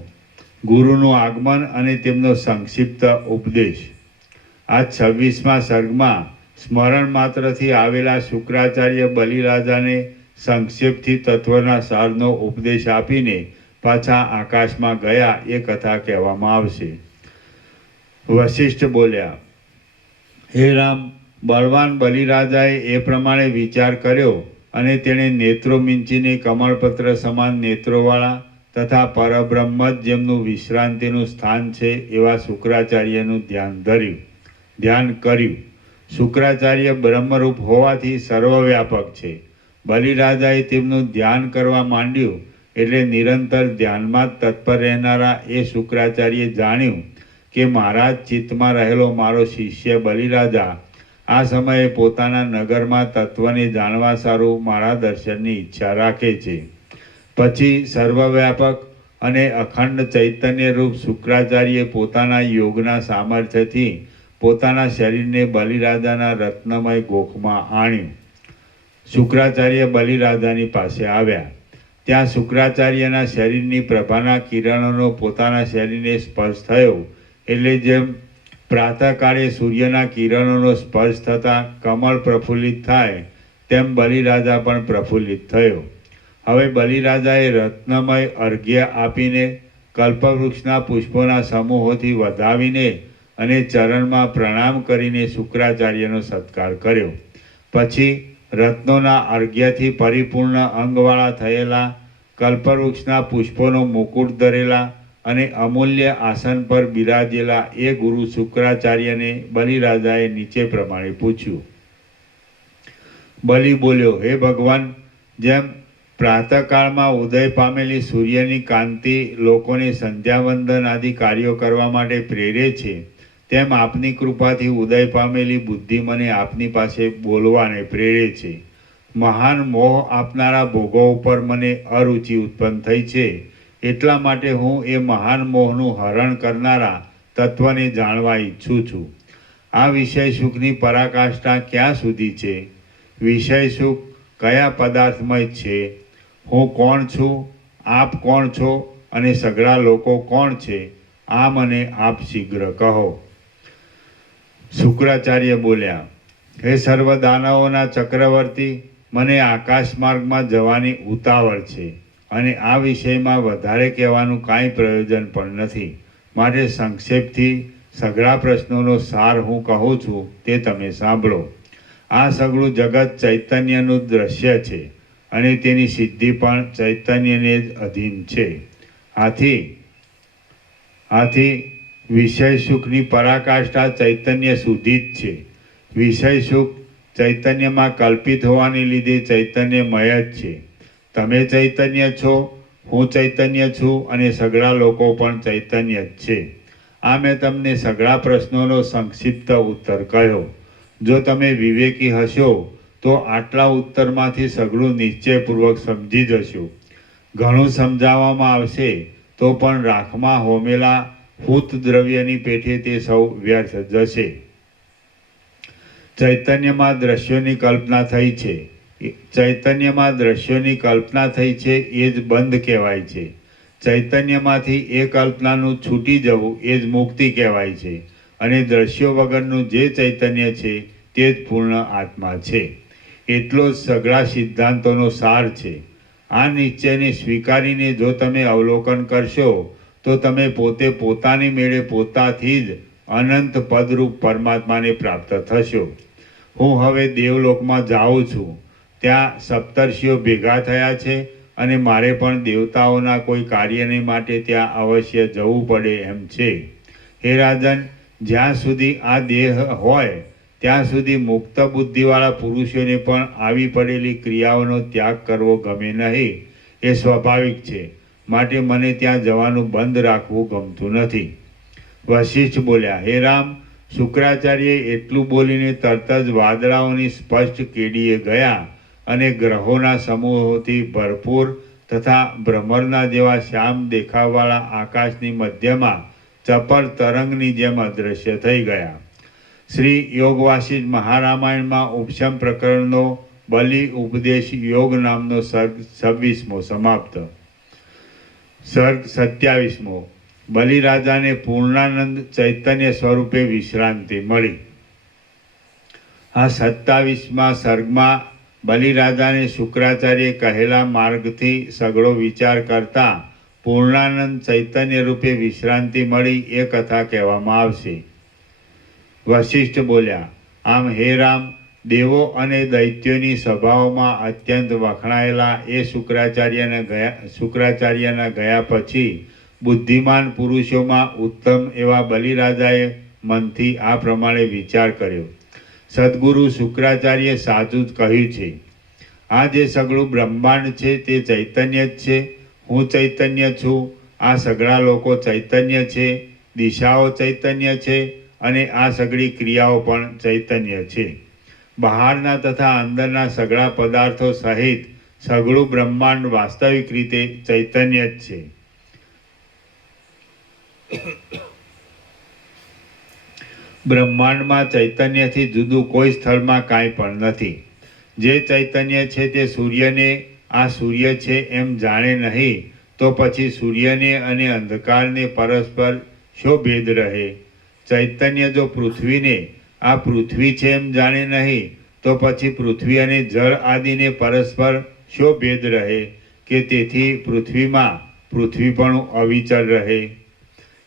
ગુરુનું આગમન અને તેમનો સંક્ષિપ્ત ઉપદેશ. આ 26મા સર્ગમાં સ્મરણ માત્રથી આવેલા શુક્રાચાર્ય બલિરાજાને સંક્ષેપથી તત્વના સારનો ઉપદેશ આપીને પાછા આકાશમાં ગયા એ કથા કહેવામાં આવશે. વશિષ્ઠ બોલ્યા, હે રામ, બળવાન બલિરાજાએ એ પ્રમાણે વિચાર કર્યો અને તેણે નેત્રો મીંચીને કમળપત્ર સમાન નેત્રોવાળા તથા પરબ્રહ્મ જ જેમનું વિશ્રાંતિનું સ્થાન છે એવા શુક્રાચાર્યનું ધ્યાન કર્યું. શુક્રાચાર્ય બ્રહ્મરૂપ હોવાથી સર્વવ્યાપક છે. બલિરાજાએ તેમનું ધ્યાન કરવા માંડ્યું એટલે નિરંતર ધ્યાનમાં જ તત્પર રહેનારા એ શુક્રાચાર્યે જાણ્યું કે મારા જ ચિત્તમાં રહેલો મારો શિષ્ય બલિરાજા આ સમયે પોતાના નગરમાં તત્વને જાણવા સારું મારા દર્શનની ઈચ્છા રાખે છે. પછી સર્વવ્યાપક અને અખંડ ચૈતન્ય રૂપ શુક્રાચાર્યે પોતાના યોગના સામર્થ્યથી પોતાના શરીરને બલિરાજાના રત્નમય ગોખમાં આણ્યું. શુક્રાચાર્ય બલિરાજાની પાસે આવ્યા. ત્યાં શુક્રાચાર્યના શરીરની પ્રભાના કિરણોનો પોતાના શરીરને સ્પર્શ થયો એટલે જેમ પ્રાતઃકાળે સૂર્યના કિરણોનો સ્પર્શ થતાં કમળ પ્રફુલ્લિત થાય તેમ બલિરાજા પણ પ્રફુલ્લિત થયો. હવે બલિરાજાએ રત્નમય અર્ઘ્ય આપીને કલ્પવૃક્ષના પુષ્પોના સમૂહોથી વધાવીને અને ચરણમાં પ્રણામ કરીને શુક્રાચાર્યનો સત્કાર કર્યો. પછી રત્નોના અર્ઘ્યથી પરિપૂર્ણ અંગવાળા થયેલા કલ્પવૃક્ષના પુષ્પોનો મુકુટ ધરેલા અને અમૂલ્ય આસન પર બિરાજેલા એ ગુરુ શુક્રાચાર્યને બલિરાજાએ નીચે પ્રમાણે પૂછ્યું. બલિ બોલ્યો, હે ભગવાન, જેમ પ્રાતઃકાળમાં ઉદય પામેલી સૂર્યની કાંતિ લોકોને સંધ્યાવંદન આદિ કાર્યો કરવા માટે પ્રેરે છે, તેમ આપની કૃપાથી ઉદય પામેલી બુદ્ધિ મને આપની પાસે બોલવાને પ્રેરે છે. મહાન મોહ આપનારા ભોગો ઉપર મને અરુચિ ઉત્પન્ન થઈ છે, એટલા માટે હું એ મહાન મોહનું હરણ કરનારા તત્વને જાણવા ઈચ્છું છું. આ વિષય સુખની પરાકાષ્ઠા ક્યાં સુધી છે? વિષય સુખ કયા પદાર્થમય છે? હું કોણ છું? આપ કોણ છો? અને સઘળા લોકો કોણ છે? આ મને આપ શીઘ્ર કહો. શુક્રાચાર્ય બોલ્યા, હે સર્વ દાનવોના ચક્રવર્તી, મને આકાશ માર્ગમાં જવાની ઉતાવળ છે અને આ વિષયમાં વધારે કહેવાનું કાંઈ પ્રયોજન પણ નથી. માટે સંક્ષેપથી સઘળા પ્રશ્નોનો સાર હું કહું છું તે તમે સાંભળો. આ સઘળું જગત ચૈતન્યનું દ્રશ્ય છે અને તેની સિદ્ધિ પણ ચૈતન્યને જ અધીન છે. આથી વિષય સુખની પરાકાષ્ઠા ચૈતન્ય સુધી જ છે. વિષય સુખ ચૈતન્યમાં કલ્પિત હોવાને લીધે ચૈતન્યમય જ છે. તમે ચૈતન્ય છો, હું ચૈતન્ય છું અને સઘળા લોકો પણ ચૈતન્ય જ છે. આ મેં તમને સઘળા પ્રશ્નોનો સંક્ષિપ્ત ઉત્તર કહ્યો. જો તમે વિવેકી હશો તો આટલા ઉત્તરમાંથી સઘળું નિશ્ચયપૂર્વક સમજી જશો. ઘણું સમજાવવામાં આવશે તો પણ રાખમાં હોમેલા હૂત દ્રવ્યની પેઠે તે સૌ વ્યર્થ જશે. ચૈતન્યમાં દ્રશ્યોની કલ્પના થઈ છે. ચૈતન્યમાં દ્રશ્યોની કલ્પના થઈ છે એ જ બંધ કહેવાય છે. ચૈતન્યમાંથી એ કલ્પનાનું છૂટી જવું એ જ મુક્તિ કહેવાય છે. અને દ્રશ્યો વગરનું જે ચૈતન્ય છે તે જ પૂર્ણ આત્મા છે. એટલો જ સઘળા સિદ્ધાંતોનો સાર છે. આ નિશ્ચયને સ્વીકારીને જો તમે અવલોકન કરશો તો તમે પોતે પોતાની મેળે પોતાથી જ અનંત પદરૂપ પરમાત્માને પ્રાપ્ત થશો. હું હવે દેવલોકમાં જાઉં છું. ત્યાં સપ્તર્ષિઓ ભેગા થયા છે અને મારે પણ દેવતાઓના કોઈ કાર્યને માટે ત્યાં અવશ્ય જવું પડે એમ છે. હે રાજન, જ્યાં સુધી આ દેહ હોય ત્યાં સુધી મુક્ત બુદ્ધિવાળા પુરુષોને પણ આવી પડેલી ક્રિયાઓનો ત્યાગ કરવો ગમે નહીં. એ સ્વાભાવિક છે. માટે મને ત્યાં જવાનું બંધ રાખવું ગમતું નથી. વશિષ્ઠ બોલ્યા, હે રામ, શુક્રાચાર્યએ એટલું બોલીને તરત જ વાદળાઓની સ્પષ્ટ કેડીએ ગયા અને ગ્રહોના સમૂહોથી ભરપૂર તથા ભ્રમરના જેવા શ્યામ દેખાવવાળા આકાશની મધ્યમાં ચપળ તરંગની જેમ અદૃશ્ય થઈ ગયા. શ્રી યોગ વાસિષ્ઠ મહારામાયણમાં ઉપશમ પ્રકરણનો બલિ ઉપદેશ યોગ નામનો સર્ગ 26મો સમાપ્ત. સર્ગ 27મો. બલિરાજાને પૂર્ણાનંદ ચૈતન્ય સ્વરૂપે વિશ્રાંતિ મળી. આ 27મા સર્ગમાં બલિરાજાને શુક્રાચાર્યે કહેલા માર્ગથી સઘળો વિચાર કરતા પૂર્ણાનંદ ચૈતન્ય રૂપે વિશ્રાંતિ મળી એ કથા કહેવામાં આવશે. વશિષ્ઠ બોલ્યા, આમ હે રામ, દેવો અને દૈત્યોની સભાઓમાં અત્યંત વખણાયેલા એ શુક્રાચાર્યના ગયા પછી બુદ્ધિમાન પુરુષોમાં ઉત્તમ એવા બલિરાજાએ મનથી આ પ્રમાણે વિચાર કર્યો. સદગુરુ શુક્રાચાર્ય સાચું જ કહ્યું છે. આ જે સઘળું બ્રહ્માંડ છે તે ચૈતન્ય જ છે. હું ચૈતન્ય છું. આ સઘળા લોકો ચૈતન્ય છે. દિશાઓ ચૈતન્ય છે અને આ સઘળી ક્રિયાઓ પણ ચૈતન્ય છે. બહારના તથા અંદરના સઘળા પદાર્થો સહિત સઘળું બ્રહ્માંડ વાસ્તવિક રીતે ચૈતન્ય જ છે. બ્રહ્માંડમાં ચૈતન્યથી જુદું કોઈ સ્થળમાં કાંઈ પણ નથી. જે ચૈતન્ય છે તે સૂર્યને આ સૂર્ય છે એમ જાણે નહીં તો પછી સૂર્યને અને અંધકારને પરસ્પર શો ભેદ રહે? ચૈતન્ય જો પૃથ્વીને આ પૃથ્વી છે એમ જાણે નહીં તો પછી પૃથ્વી અને જળ આદિને પરસ્પર શો ભેદ રહે કે તેથી પૃથ્વીમાં પૃથ્વીપણું અવિચળ રહે?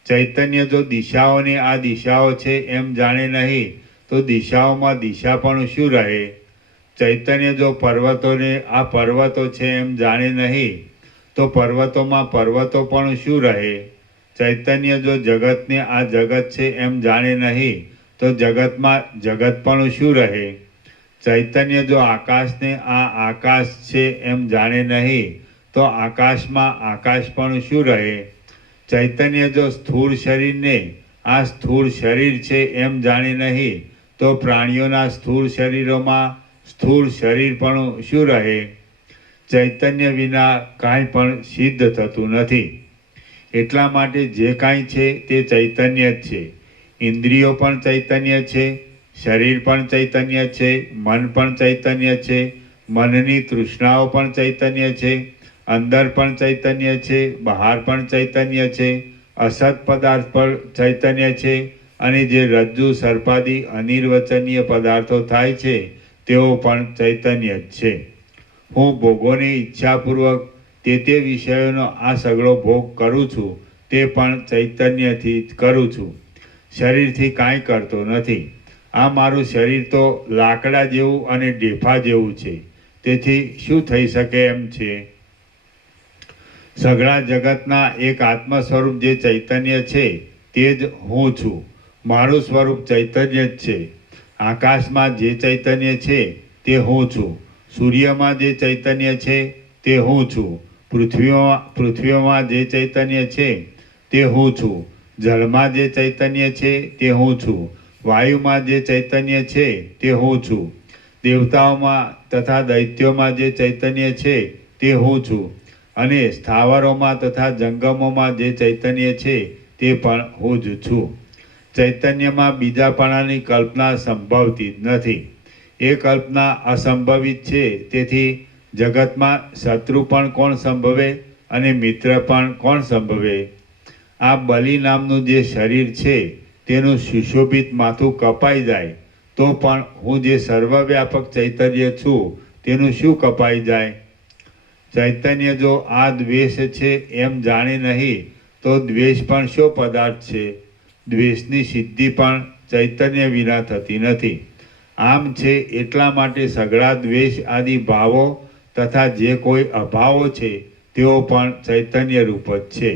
ચૈતન્ય જો દિશાઓને આ દિશાઓ છે એમ જાણે નહીં તો દિશાઓમાં દિશાપણું શું રહે? ચૈતન્ય જો પર્વતોને આ પર્વતો છે એમ જાણે નહીં તો પર્વતોમાં પર્વતોપણું શું રહે? ચૈતન્ય જો જગતને આ જગત છે એમ જાણે નહીં તો જગતમાં જગતપણું શું રહે? ચૈતન્ય જો આકાશને આ આકાશ છે એમ જાણે નહીં તો આકાશમાં આકાશપણું શું રહે? ચૈતન્ય જો સ્થૂળ શરીરને આ સ્થૂળ શરીર છે એમ જાણે નહીં તો પ્રાણીઓના સ્થૂળ શરીરોમાં સ્થૂળ શરીરપણું શું રહે? ચૈતન્ય વિના કાંઈ પણ સિદ્ધ થતું નથી. એટલા માટે જે કાંઈ છે તે ચૈતન્ય જ છે. ઇન્દ્રિયો પણ ચૈતન્ય છે, શરીર પણ ચૈતન્ય છે, મન પણ ચૈતન્ય છે, મનની તૃષ્ણાઓ પણ ચૈતન્ય છે, અંદર પણ ચૈતન્ય છે, બહાર પણ ચૈતન્ય છે, અસત પદાર્થ પણ ચૈતન્ય છે, અને જે રજ્જુ સર્પાદી અનિર્વચનીય પદાર્થો થાય છે તેઓ પણ ચૈતન્ય જ છે. હું ભોગોની ઈચ્છાપૂર્વક તે વિષયોનો આ સઘળો ભોગ કરું છું તે પણ ચૈતન્યથી જ કરું છું, શરીરથી કાંઈ કરતો નથી. આ મારું શરીર તો લાકડા જેવું અને ડેફા જેવું છે, તેથી શું થઈ શકે એમ છે? સઘળા જગતના એક આત્મ સ્વરૂપ જે ચૈતન્ય છે તે જ હું છું. મારું સ્વરૂપ ચૈતન્ય જ છે. આકાશમાં જે ચૈતન્ય છે તે હું છું. સૂર્યમાં જે ચૈતન્ય છે તે હું છું. પૃથ્વીમાં જે ચૈતન્ય છે તે હું છું. જળમાં જે ચૈતન્ય છે તે હું છું. વાયુમાં જે ચૈતન્ય છે તે હું છું. દેવતાઓમાં તથા દૈત્યોમાં જે ચૈતન્ય છે તે હું છું. અને સ્થાવરોમાં તથા જંગમોમાં જે ચૈતન્ય છે તે પણ હું જ છું. ચૈતન્યમાં બીજાપણાની કલ્પના સંભવતી જ નથી. એ કલ્પના અસંભવિત છે, તેથી જગતમાં શત્રુ પણ કોણ સંભવે અને મિત્ર પણ કોણ સંભવે? આ બલિ નામનું જે શરીર છે તેનું સુશોભિત માથું કપાઈ જાય તો પણ હું જે સર્વવ્યાપક ચૈતન્ય છું તેનું શું કપાઈ જાય? ચૈતન્ય જો આ દ્વેષ છે એમ જાણે નહીં તો દ્વેષ પણ શો પદાર્થ છે? દ્વેષની સિદ્ધિ પણ ચૈતન્ય વિના થતી નથી. આમ છે એટલા માટે સઘળા દ્વેષ આદિ ભાવો તથા જે કોઈ અભાવો છે તેઓ પણ ચૈતન્ય રૂપ જ છે.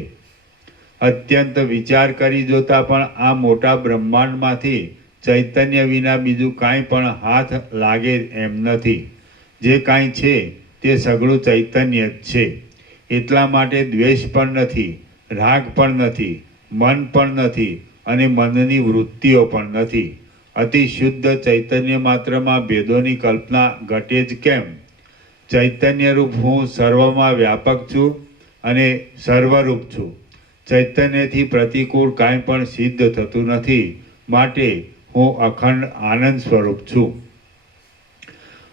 અત્યંત વિચાર કરી જોતા પણ આ મોટા બ્રહ્માંડમાંથી ચૈતન્ય વિના બીજું કાંઈ પણ હાથ લાગે એમ નથી. જે કાંઈ છે તે સઘળું ચૈતન્ય જ છે. એટલા માટે દ્વેષ પણ નથી, રાગ પણ નથી, મન પણ નથી અને મનની વૃત્તિઓ પણ નથી. અતિ શુદ્ધ ચૈતન્ય માત્રમાં ભેદોની કલ્પના ઘટે જ કેમ? ચૈતન્ય રૂપ હું સર્વમાં વ્યાપક છું અને સર્વરૂપ છું. ચૈતન્યથી પ્રતિકૂળ કાંઈ પણ સિદ્ધ થતું નથી, માટે હું અખંડ આનંદ સ્વરૂપ છું.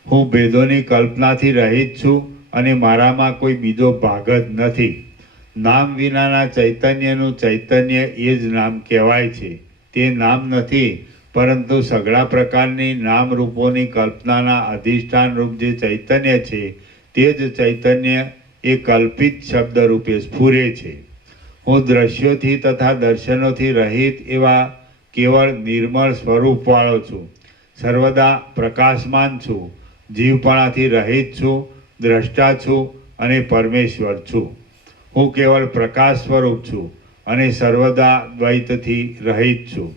હું ભેદોની કલ્પનાથી રહિત છું અને મારામાં કોઈ બીજો ભાગ જ નથી. નામ વિનાના ચૈતન્યનું ચૈતન્ય એ જ નામ કહેવાય છે. તે નામ નથી, પરંતુ સઘળા પ્રકારની નામરૂપોની કલ્પનાના અધિષ્ઠાન રૂપ જે ચૈતન્ય છે તે જ ચૈતન્ય એ કલ્પિત શબ્દ રૂપે સ્ફુરે છે. હું દ્રશ્યોથી તથા દર્શનોથી રહિત એવા કેવળ નિર્મળ સ્વરૂપવાળો છું. સર્વદા પ્રકાશમાન છું. જીવપણાથી રહિત છું, દ્રષ્ટા છું અને પરમેશ્વર છું. હું કેવળ પ્રકાશ સ્વરૂપ છું અને સર્વદા દ્વૈતથી રહિત છું.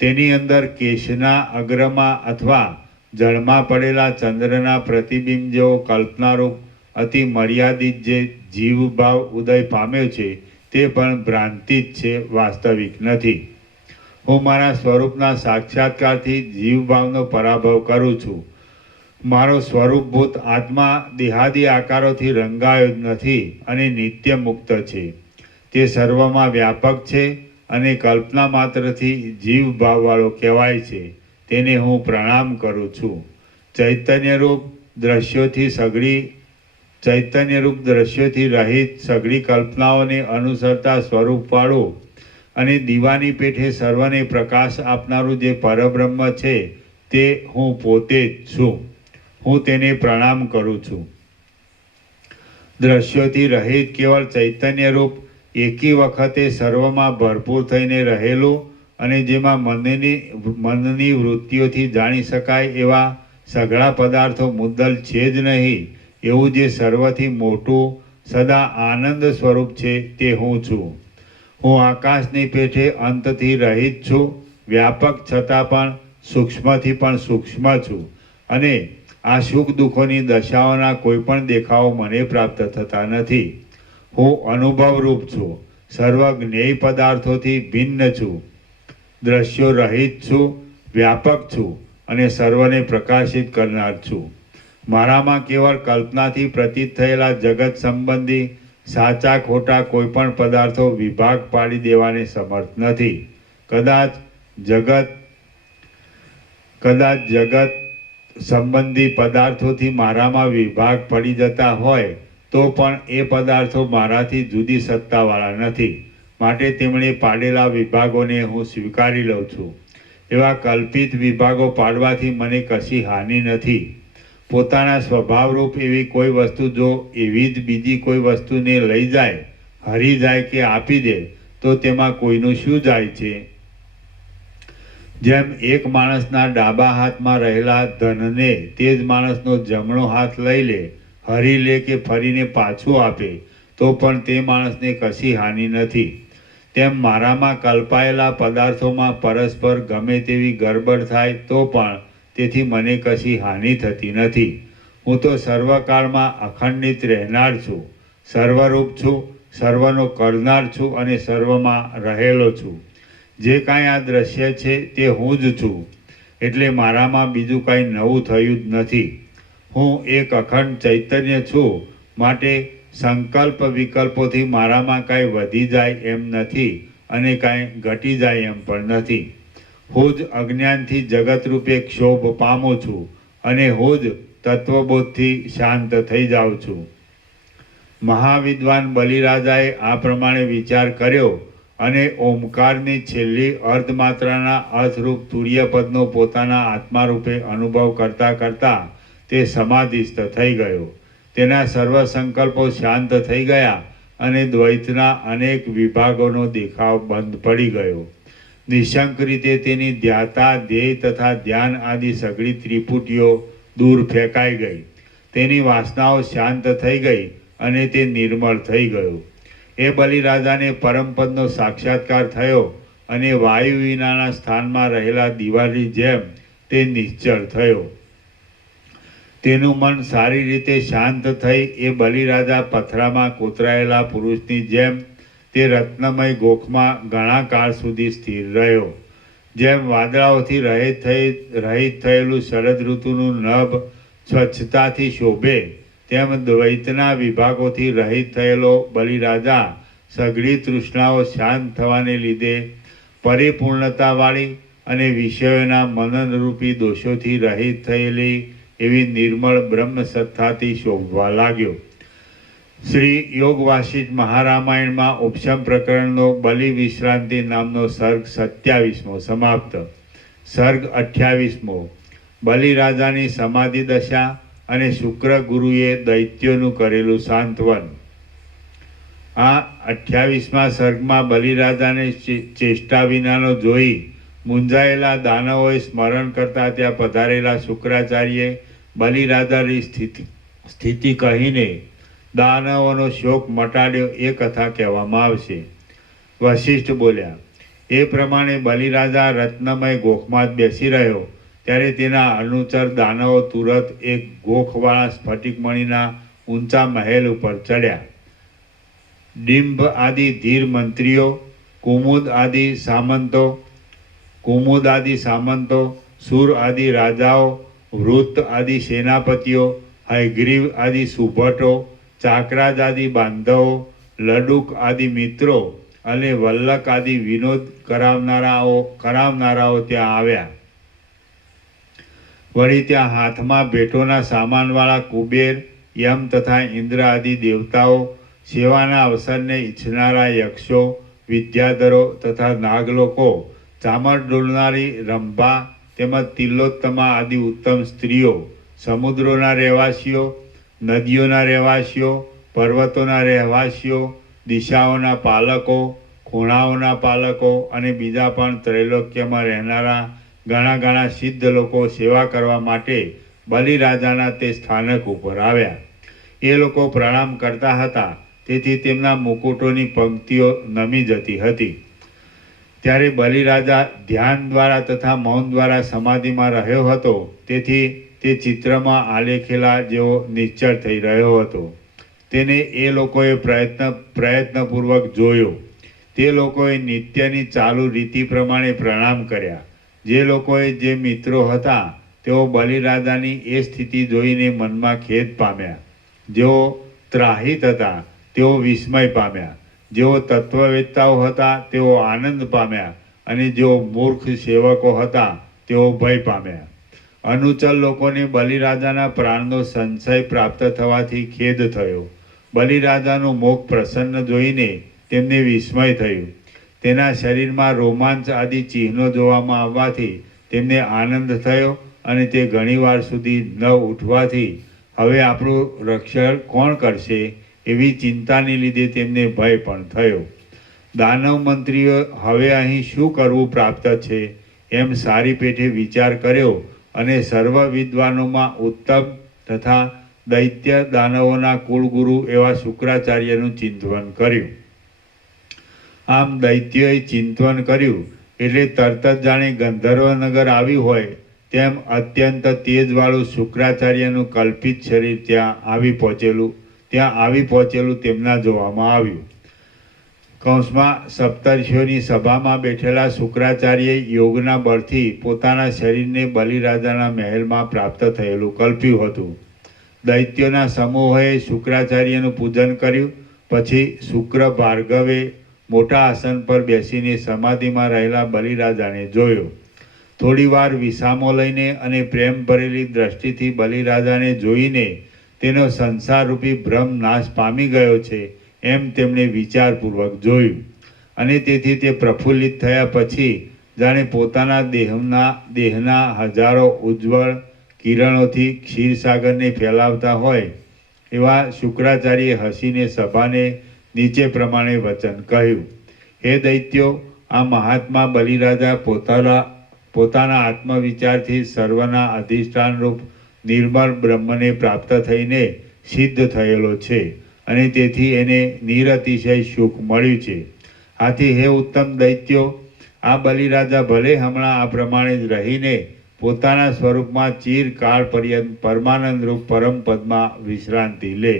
તેની અંદર કેશના અગ્રમાં અથવા જળમાં પડેલા ચંદ્રના પ્રતિબિંબ જેવો કલ્પનારૂપ અતિ મર્યાદિત જે જીવભાવ ઉદય પામ્યો છે તે પણ ભ્રાંતિ જ છે, વાસ્તવિક નથી. હું મારા સ્વરૂપના સાક્ષાત્કારથી જીવભાવનો પરાભવ કરું છું. મારો સ્વરૂપભૂત આત્મા દેહાદી આકારોથી રંગાયો જ નથી અને નિત્ય મુક્ત છે. તે સર્વમાં વ્યાપક છે અને કલ્પના માત્રથી જીવભાવવાળો કહેવાય છે. તેને હું પ્રણામ કરું છું. ચૈતન્યરૂપ દ્રશ્યોથી રહિત સઘળી કલ્પનાઓને અનુસરતા સ્વરૂપવાળું અને દીવાની પેઠે સર્વને પ્રકાશ આપનારું જે પરબ્રહ્મ છે તે હું પોતે જ છું. હું તેને પ્રણામ કરું છું. દ્રશ્યોથી રહિત કેવળ ચૈતન્યરૂપ એકી વખતે સર્વમાં ભરપૂર થઈને રહેલું અને જેમાં મનની વૃત્તિઓથી જાણી શકાય એવા સઘળા પદાર્થો મુદ્દલ છે જ નહીં એવું જે સર્વથી મોટું સદા આનંદ સ્વરૂપ છે તે હું છું. હું આકાશની પેઠે અંતથી રહિત છું, વ્યાપક છતાં પણ સૂક્ષ્મથી પણ સૂક્ષ્મ છું અને આ સુખ દુઃખોની દશાઓના કોઈ પણ દેખાવો મને પ્રાપ્ત થતા નથી. હું અનુભવરૂપ છું, સર્વ જ્ઞેય પદાર્થોથી ભિન્ન છું, દ્રશ્યો રહિત છું, વ્યાપક છું અને સર્વને પ્રકાશિત કરનાર છું. મારામાં કેવળ કલ્પનાથી પ્રતીત થયેલા જગત સંબંધી સાચા ખોટા કોઈ પણ પદાર્થો વિભાગ પાડી દેવાને સમર્થ નથી. કદાચ કદાચ જગત સંબંધી પદાર્થોથી મારામાં વિભાગ પડી જતા હોય તો પણ એ પદાર્થો મારાથી જુદી સત્તાવાળા નથી, માટે તેમણે પાડેલા વિભાગોને હું સ્વીકારી લઉં છું. એવા કલ્પિત વિભાગો પાડવાથી મને કશી હાનિ નથી. પોતાના સ્વભાવરૂપ એવી કોઈ વસ્તુ જો એવી જ બીજી કોઈ વસ્તુને લઈ જાય, હરી જાય કે આપી દે તો તેમાં કોઈનું શું જાય છે? જેમ એક માણસના ડાબા હાથમાં રહેલા ધનને તે જ માણસનો જમણો હાથ લઈ લે, હરી લે કે ફરીને પાછું આપે તો પણ તે માણસને કશી હાનિ નથી, તેમ મારામાં કલ્પાયેલા પદાર્થોમાં પરસ્પર ગમે તેવી ગરબડ થાય તો પણ તેથી મને કશી હાનિ થતી નથી. હું તો સર્વકાળમાં અખંડિત રહેનાર છું, સર્વરૂપ છું, સર્વનો કરનાર છું અને સર્વમાં રહેલો છું. જે કાંઈ આ દ્રશ્ય છે તે હું જ છું, એટલે મારામાં બીજું કાંઈ નવું થયું જ નથી. હું એક અખંડ ચૈતન્ય છું, માટે સંકલ્પ વિકલ્પોથી મારામાં કાંઈ વધી જાય એમ નથી અને કાંઈ ઘટી જાય એમ પણ નથી. હું જ અજ્ઞાનથી જગતરૂપે ક્ષોભ પામું છું અને હું જ તત્વબોધથી શાંત થઈ જાઉં છું. મહાવિદ્વાન બલિરાજાએ આ પ્રમાણે વિચાર કર્યો અને ઓમકારની છેલ્લી અર્ધમાત્રાના અર્થરૂપ તુર્યપદનો પોતાના આત્મારૂપે અનુભવ કરતાં કરતાં તે સમાધિસ્થ થઈ ગયો. તેના સર્વ સંકલ્પો શાંત થઈ ગયા અને દ્વૈતના અનેક વિભાગોનો દેખાવ બંધ પડી ગયો. નિશંક રીતે તેની ધ્યાતા, ધ્યેય તથા ધ્યાન આદિ સઘળી ત્રિપુટીઓ દૂર ફેંકાઈ ગઈ. તેની વાસનાઓ શાંત થઈ ગઈ અને તે નિર્મળ થઈ ગયો. એ બલિરાજાને પરમપદનો સાક્ષાત્કાર થયો અને વાયુ વિનાના સ્થાનમાં રહેલા દિવાલની જેમ તે નિશ્ચળ થયો. તેનું મન સારી રીતે શાંત થઈ એ બલિરાજા પથરામાં કોતરાયેલા પુરુષની જેમ તે રત્નમય ગોખમાં ઘણા કાળ સુધી સ્થિર રહ્યો. જેમ વાદળાઓથી રહિત થયેલું શરદ ઋતુનું નભ સ્વચ્છતાથી શોભે, તેમ દ્વૈતના વિભાગોથી રહિત થયેલો બલિરાજા સઘળી તૃષ્ણાઓ શાંત થવાને લીધે પરિપૂર્ણતાવાળી અને વિષયોના મનનરૂપી દોષોથી રહિત થયેલી એવી નિર્મળ બ્રહ્મ સત્તાથી શોભવા લાગ્યો. શ્રી યોગ વાસિષ્ઠ મહારામાયણમાં ઉપશમ પ્રકરણનો બલિ વિશ્રાંતિ નામનો સર્ગ 27મો સમાપ્ત. સર્ગ 28મો બલિરાજાની સમાધિ દશા અને શુક્ર ગુરુએ દૈત્યોનું કરેલું સાંત્વન. આ 28મા સર્ગમાં બલિરાજાને ચેષ્ટા વિનાનો જોઈ મૂંઝાયેલા દાનવોએ સ્મરણ કરતા ત્યાં પધારેલા શુક્રાચાર્યે બલિરાજાની સ્થિતિ કહીને દાનવોનો શોક મટાડ્યો એ કથા કહેવામાં આવશે. વશિષ્ઠ બોલ્યા, એ પ્રમાણે બલિરાજા રત્નમય ગોખમાં જ બેસી રહ્યો ત્યારે તેના અનુચર દાનવો તુરત એક ગોખવાળા સ્ફટિકમણીના ઊંચા મહેલ ઉપર ચડ્યા. ડિંભ આદિ ધીર મંત્રીઓ, કુમુદ આદિ સામંતો, સુર આદિ રાજાઓ, વૃત્ત આદિ સેનાપતિઓ, હયગ્રીવ આદિ સુભટો, ચાકરાજ આદિ બાંધવો, લડુક આદિ મિત્રો અને વલ્લક આદિ વિનોદ કરાવનારાઓ ત્યાં આવ્યા. વળી ત્યાં હાથમાં ભેટોના સામાનવાળા કુબેર, યમ તથા ઇન્દ્ર આદિ દેવતાઓ, સેવાના અવસરને ઈચ્છનારા યક્ષો, વિદ્યાધરો તથા નાગલોકો, ચામર ડોલનારી રંભા તેમજ તિલોત્તમા આદિ ઉત્તમ સ્ત્રીઓ, સમુદ્રોના રહેવાસીઓ, નદીઓના રહેવાસીઓ, પર્વતોના રહેવાસીઓ, દિશાઓના પાલકો, ખૂણાઓના પાલકો અને બીજા પણ ત્રૈલોક્યમાં રહેનારા ઘણા સિદ્ધ લોકો સેવા કરવા માટે બલિરાજાના તે સ્થાનક ઉપર આવ્યા. એ લોકો પ્રણામ કરતા હતા, તેથી તેમના મુકુટોની પંક્તિઓ નમી જતી હતી. ત્યારે બલિરાજા ધ્યાન દ્વારા તથા મૌન દ્વારા સમાધિમાં રહ્યો હતો, તેથી તે ચિત્રમાં આલેખેલા જેવો નિશ્ચળ થઈ રહ્યો હતો. તેને એ લોકોએ પ્રયત્નપૂર્વક જોયો. તે લોકોએ નિત્યની ચાલુ રીતિ પ્રમાણે પ્રણામ કર્યા. જે લોકોએ જે મિત્રો હતા તેઓ બલિરાજાની એ સ્થિતિ જોઈને મનમાં ખેદ પામ્યા. જેઓ ત્રાહિત હતા તેઓ વિસ્મય પામ્યા. જેઓ તત્વવેત્તાઓ હતા તેઓ આનંદ પામ્યા અને જેઓ મૂર્ખ સેવકો હતા તેઓ ભય પામ્યા. અનુચર લોકોને બલિરાજાના પ્રાણનો સંશય પ્રાપ્ત થવાથી ખેદ થયો. બલિરાજાનું મુખ પ્રસન્ન જોઈને તેમને વિસ્મય થયું. તેના શરીરમાં રોમાંચ આદિ ચિહ્નો જોવામાં આવવાથી તેમને આનંદ થયો અને તે ઘણીવાર સુધી ન ઉઠવાથી હવે આપણું રક્ષણ કોણ કરશે એવી ચિંતાને લીધે તેમને ભય પણ થયો. દાનવ મંત્રીઓ હવે અહીં શું કરવું પ્રાપ્ત છે એમ સારી પેઠે વિચાર કર્યો અને સર્વ વિદ્વાનોમાં ઉત્તમ તથા દૈત્ય દાનવોના કુળગુરુ એવા શુક્રાચાર્યનું ચિંતન કર્યું. આમ દૈત્યોએ ચિંતન કર્યું એટલે તરત જ જાણે ગંધર્વનગર આવી હોય તેમ અત્યંત તેજવાળું શુક્રાચાર્યનું કલ્પિત શરીર ત્યાં આવી પહોંચેલું તેમના જોવામાં આવ્યું. કૌંસમાં સપ્તર્ષિઓની સભામાં બેઠેલા શુક્રાચાર્યએ યોગના બળથી પોતાના શરીરને બલિરાજાના મહેલમાં પ્રાપ્ત થયેલું કલ્પ્યું હતું. દૈત્યોના સમૂહોએ શુક્રાચાર્યનું પૂજન કર્યું. પછી શુક્ર ભાર્ગવે મોટા આસન પર બેસીને સમાધિમાં રહેલા બલિરાજાને જોયો. થોડી વાર વિસામો લઈને અને પ્રેમ ભરેલી દ્રષ્ટિથી બલિરાજાને જોઈને તેનો સંસારરૂપી ભ્રમ નાશ પામી ગયો છે એમ તેમણે વિચારપૂર્વક જોયું અને તેથી તે પ્રફુલ્લિત થયા પછી જાણે પોતાના દેહના હજારો ઉજ્જવળ કિરણોથી ક્ષીરસાગરને ફેલાવતા હોય એવા શુક્રાચાર્યએ હસીને સભાને નીચે પ્રમાણે વચન કહ્યું. હે દૈત્યો, આ મહાત્મા બલિરાજા પોતાના આત્મવિચારથી સર્વના અધિષ્ઠાનરૂપ નિર્મળ બ્રહ્મને પ્રાપ્ત થઈને સિદ્ધ થયેલો છે અને તેથી એને નિરતિશય સુખ મળ્યું છે. આથી હે ઉત્તમ દૈત્યો, આ બલિરાજા ભલે હમણાં આ પ્રમાણે જ રહીને પોતાના સ્વરૂપમાં ચિરકાળ પર્યંત પરમાનંદરૂપ પરમ પદમાં વિશ્રાંતિ લે.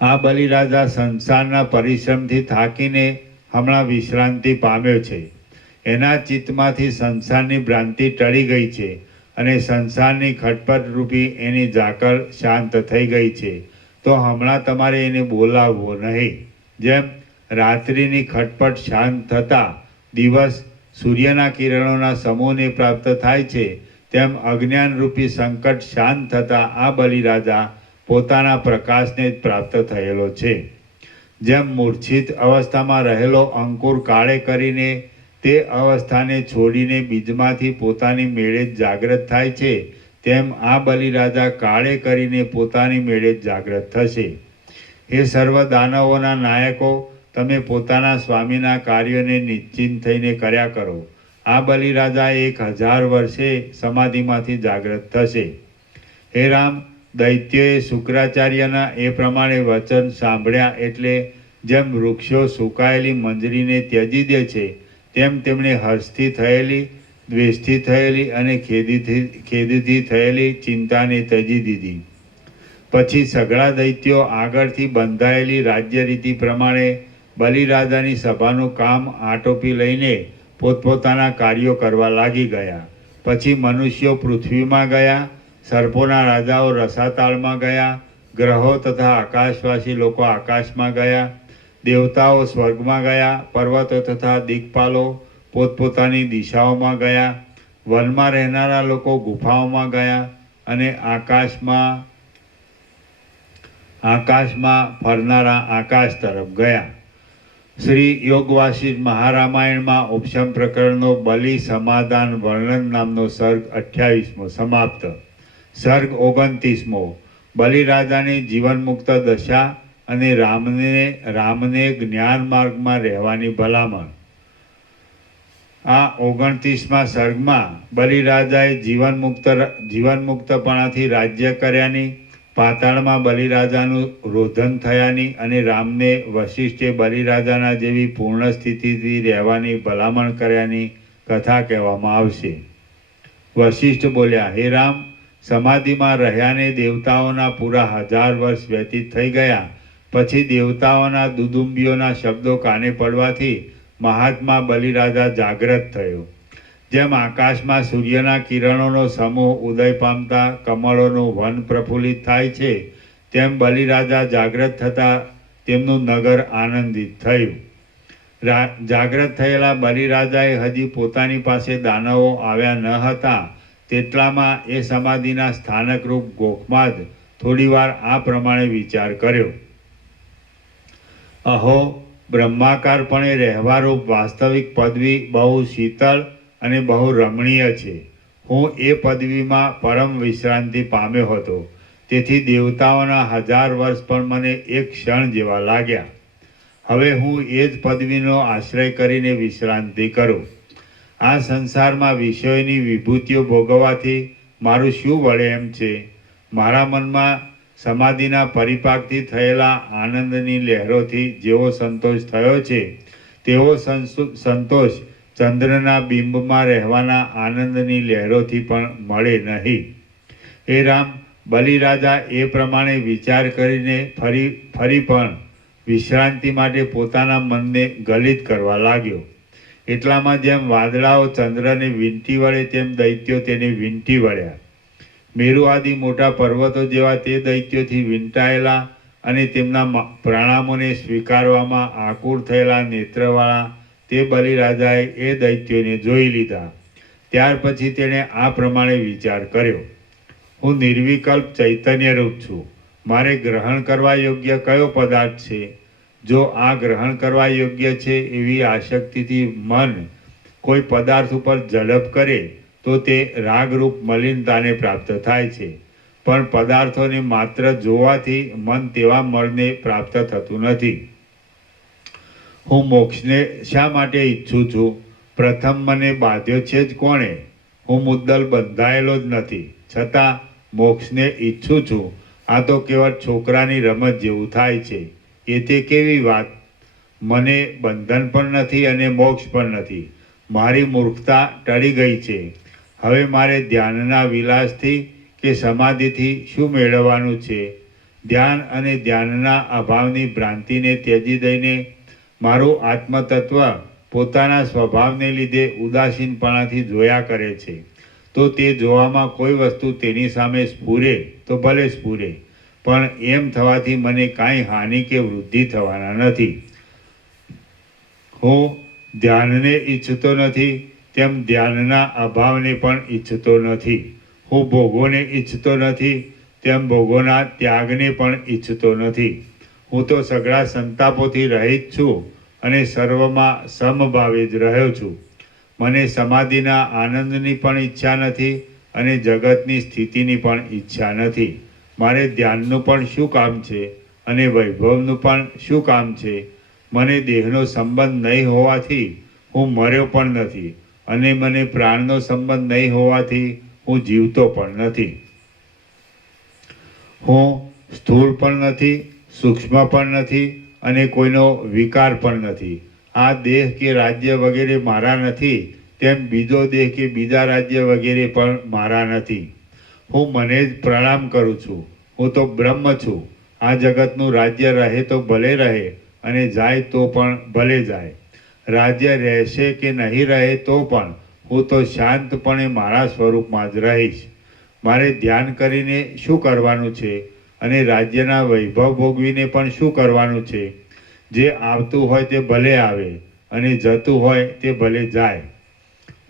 આ બલિરાજા સંસારના પરિશ્રમથી થાકીને હમણાં વિશ્રાંતિ પામ્યો છે. એના ચિત્તમાંથી સંસારની ભ્રાંતિ ટળી ગઈ છે અને સંસારની ખટપટ રૂપી એની ઝાકળ શાંત થઈ ગઈ છે. તો હમણાં તમારે એને બોલાવવો નહીં. જેમ રાત્રિની ખટપટ શાંત થતાં દિવસ સૂર્યના કિરણોના સમૂહને પ્રાપ્ત થાય છે તેમ અજ્ઞાનરૂપી સંકટ શાંત થતાં આ બલિરાજા પોતાના પ્રકાશને જ પ્રાપ્ત થયેલો છે. જેમ મૂર્છિત અવસ્થામાં રહેલો અંકુર કાળે કરીને તે અવસ્થાને છોડીને બીજમાંથી પોતાની મેળે જ જાગ્રત થાય છે તેમ આ બલિરાજા કાળે કરીને પોતાની મેળે જ જાગ્રત થશે. એ સર્વ દાનવોના નાયકો, તમે પોતાના સ્વામીના કાર્યોને નિશ્ચિંત થઈને કર્યા કરો. આ બલિરાજા 1000 વર્ષે સમાધિમાંથી જાગ્રત થશે. હે રામ, દૈત્યોએ શુક્રાચાર્યના એ પ્રમાણે વચન સાંભળ્યા એટલે જેમ વૃક્ષો સુકાયેલી મંજરીને ત્યજી દે છે તેમ તેમણે હર્ષથી થયેલી, દ્વેષથી થયેલી અને ખેદથી થયેલી ચિંતાને ત્યજી દીધી. પછી સઘળા દૈત્યો આગળથી બંધાયેલી રાજ્ય રીતિ પ્રમાણે બલિરાજાની સભાનું કામ આટોપી લઈને પોતપોતાના કાર્યો કરવા લાગી ગયા. પછી મનુષ્યો પૃથ્વીમાં ગયા, સર્પોના રાજાઓ રસાતાળમાં ગયા, ગ્રહો તથા આકાશવાસી લોકો આકાશમાં ગયા, દેવતાઓ સ્વર્ગમાં ગયા, પર્વતો તથા દિક્પાલો પોતપોતાની દિશાઓમાં ગયા, વનમાં રહેનારા લોકો ગુફાઓમાં ગયા અને આકાશમાં ફરનારા આકાશ તરફ ગયા. શ્રી યોગવાસિષ્ઠ મહારામાયણમાં ઉપશમ પ્રકરણનો બલિ સમાધાન વર્ણન નામનો સર્ગ 28મો સમાપ્ત. સર્ગ 29મો બલિરાજાની જીવનમુક્ત દશા અને રામને જ્ઞાન માર્ગમાં રહેવાની ભલામણ. આ 29મા સર્ગમાં બલિરાજાએ જીવનમુક્તપણાથી રાજ્ય કર્યાની, પાતાળમાં બલિરાજાનું રોધન થયાની અને રામને વશિષ્ઠે બલિરાજાના જેવી પૂર્ણ સ્થિતિથી રહેવાની ભલામણ કર્યાની કથા કહેવામાં આવશે. વશિષ્ઠ બોલ્યા, હે રામ, સમાધિમાં રહ્યાને દેવતાઓના પૂરા 1000 વર્ષ વ્યતીત થઈ ગયા. પછી દેવતાઓના દુદુંબીઓના શબ્દો કાને પડવાથી મહાત્મા બલિરાજા જાગ્રત થયો. જેમ આકાશમાં સૂર્યના કિરણોનો સમૂહ ઉદય પામતા કમળોનું વન પ્રફુલ્લિત થાય છે તેમ બલિરાજા જાગ્રત થતાં તેમનું નગર આનંદિત થયું. જાગ્રત થયેલા બલિરાજાએ હજી પોતાની પાસે દાનવો આવ્યા ન હતા તેટલામાં એ સમાધિના સ્થાનકરૂપ ગોખમાં જ થોડીવાર આ પ્રમાણે વિચાર કર્યો. અહો, બ્રહ્માકારપણે રહેવારૂપ વાસ્તવિક પદવી બહુ શીતળ અને બહુ રમણીય છે. હું એ પદવીમાં પરમ વિશ્રાંતિ પામ્યો હતો. તેથી દેવતાઓના 1000 વર્ષ પણ મને એક ક્ષણ જેવા લાગ્યા. હવે હું એ જ પદવીનો આશ્રય કરીને વિશ્રાંતિ કરું. આ સંસારમાં વિષયોની વિભૂતિઓ ભોગવવાથી મારું શું વળે એમ છે? મારા મનમાં સમાધિના પરિપાકથી થયેલા આનંદની લહેરોથી જેવો સંતોષ થયો છે તેવો સંતોષ ચંદ્રના બિંબમાં રહેવાના આનંદની લહેરોથી પણ મળે નહીં. હે રામ, બલિરાજા એ પ્રમાણે વિચાર કરીને ફરી પણ વિશ્રાંતિ માટે પોતાના મનને ગલિત કરવા લાગ્યો. એટલામાં જેમ વાદળાઓ ચંદ્રને વીંટી વળે તેમ દૈત્યો તેને વીંટી વળ્યા. મેરુ આદિ મોટા પર્વતો જેવા તે દૈત્યોથી વીંટાયેલા અને તેમના પ્રણામોને સ્વીકારવામાં આકુળ થયેલા નેત્રવાળા તે બલિરાજાએ એ દૈત્યોને જોઈ લીધા. ત્યાર પછી તેણે આ પ્રમાણે વિચાર કર્યો: હું નિર્વિકલ્પ ચૈતન્યરૂપ છું. મારે ગ્રહણ કરવા યોગ્ય કયો પદાર્થ છે? જો આ ગ્રહણ કરવા યોગ્ય છે એવી આસક્તિથી મન કોઈ પદાર્થ ઉપર ઝડપ કરે તો તે રાગરૂપ મલિનતાને પ્રાપ્ત થાય છે. પણ પદાર્થોને માત્ર જોવાથી મન તેવા મળને પ્રાપ્ત થતું નથી. હું મોક્ષને શા માટે ઈચ્છું છું? પ્રથમ મને બાંધ્યો છે જ કોણે? હું મુદ્દલ બંધાયેલો જ નથી, છતાં મોક્ષને ઈચ્છું છું. આ તો કેવળ છોકરાની રમત જેવું થાય છે. એ તે કેવી વાત? મને બંધન પણ નથી અને મોક્ષ પણ નથી. મારી મૂર્ખતા ટળી ગઈ છે. હવે મારે ધ્યાનના વિલાસથી કે સમાધિથી શું મેળવવાનું છે? ધ્યાન અને ધ્યાનના અભાવની ભ્રાંતિને ત્યજી દઈને મારું આત્મતત્વ પોતાના સ્વભાવને લીધે ઉદાસીનપણાથી જોયા કરે છે. તો તે જોવામાં કોઈ વસ્તુ તેની સામે સ્ફુરે તો ભલે સ્ફુરે, પણ એમ થવાથી મને કાંઈ હાનિ કે વૃદ્ધિ થવાના નથી. હું ધ્યાનને ઈચ્છતો નથી તેમ ધ્યાનના અભાવને પણ ઈચ્છતો નથી. હું ભોગોને ઈચ્છતો નથી તેમ ભોગોના ત્યાગને પણ ઈચ્છતો નથી. હું તો સઘળા સંતાપોથી રહિત છું અને સર્વમાં સમભાવે જ રહ્યો છું. મને સમાધિના આનંદની પણ ઈચ્છા નથી અને જગતની સ્થિતિની પણ ઈચ્છા નથી. મારે ધ્યાનનું પણ શું કામ છે અને વૈભવનું પણ શું કામ છે? મને દેહનો સંબંધ નહીં હોવાથી હું મર્યો પણ નથી અને મને પ્રાણનો સંબંધ નહીં હોવાથી હું જીવતો પણ નથી. હું સ્થૂળ પણ નથી, સૂક્ષ્મ પણ નથી અને કોઈનો વિકાર પણ નથી. આ દેહ કે રાજ્ય વગેરે મારા નથી, તેમ બીજો દેહ કે બીજા રાજ્ય વગેરે પણ મારા નથી. હું મને જ પ્રણામ કરું છું. હું તો બ્રહ્મ છું. આ જગતનું રાજ્ય રહે તો ભલે રહે અને જાય તો પણ ભલે જાય. રાજ્ય રહેશે કે નહીં રહે તો પણ હું તો શાંતપણે મારા સ્વરૂપમાં જ રહીશ. મારે ધ્યાન કરીને શું કરવાનું છે અને રાજ્યના વૈભવ ભોગવીને પણ શું કરવાનું છે? જે આવતું હોય તે ભલે આવે અને જતું હોય તે ભલે જાય.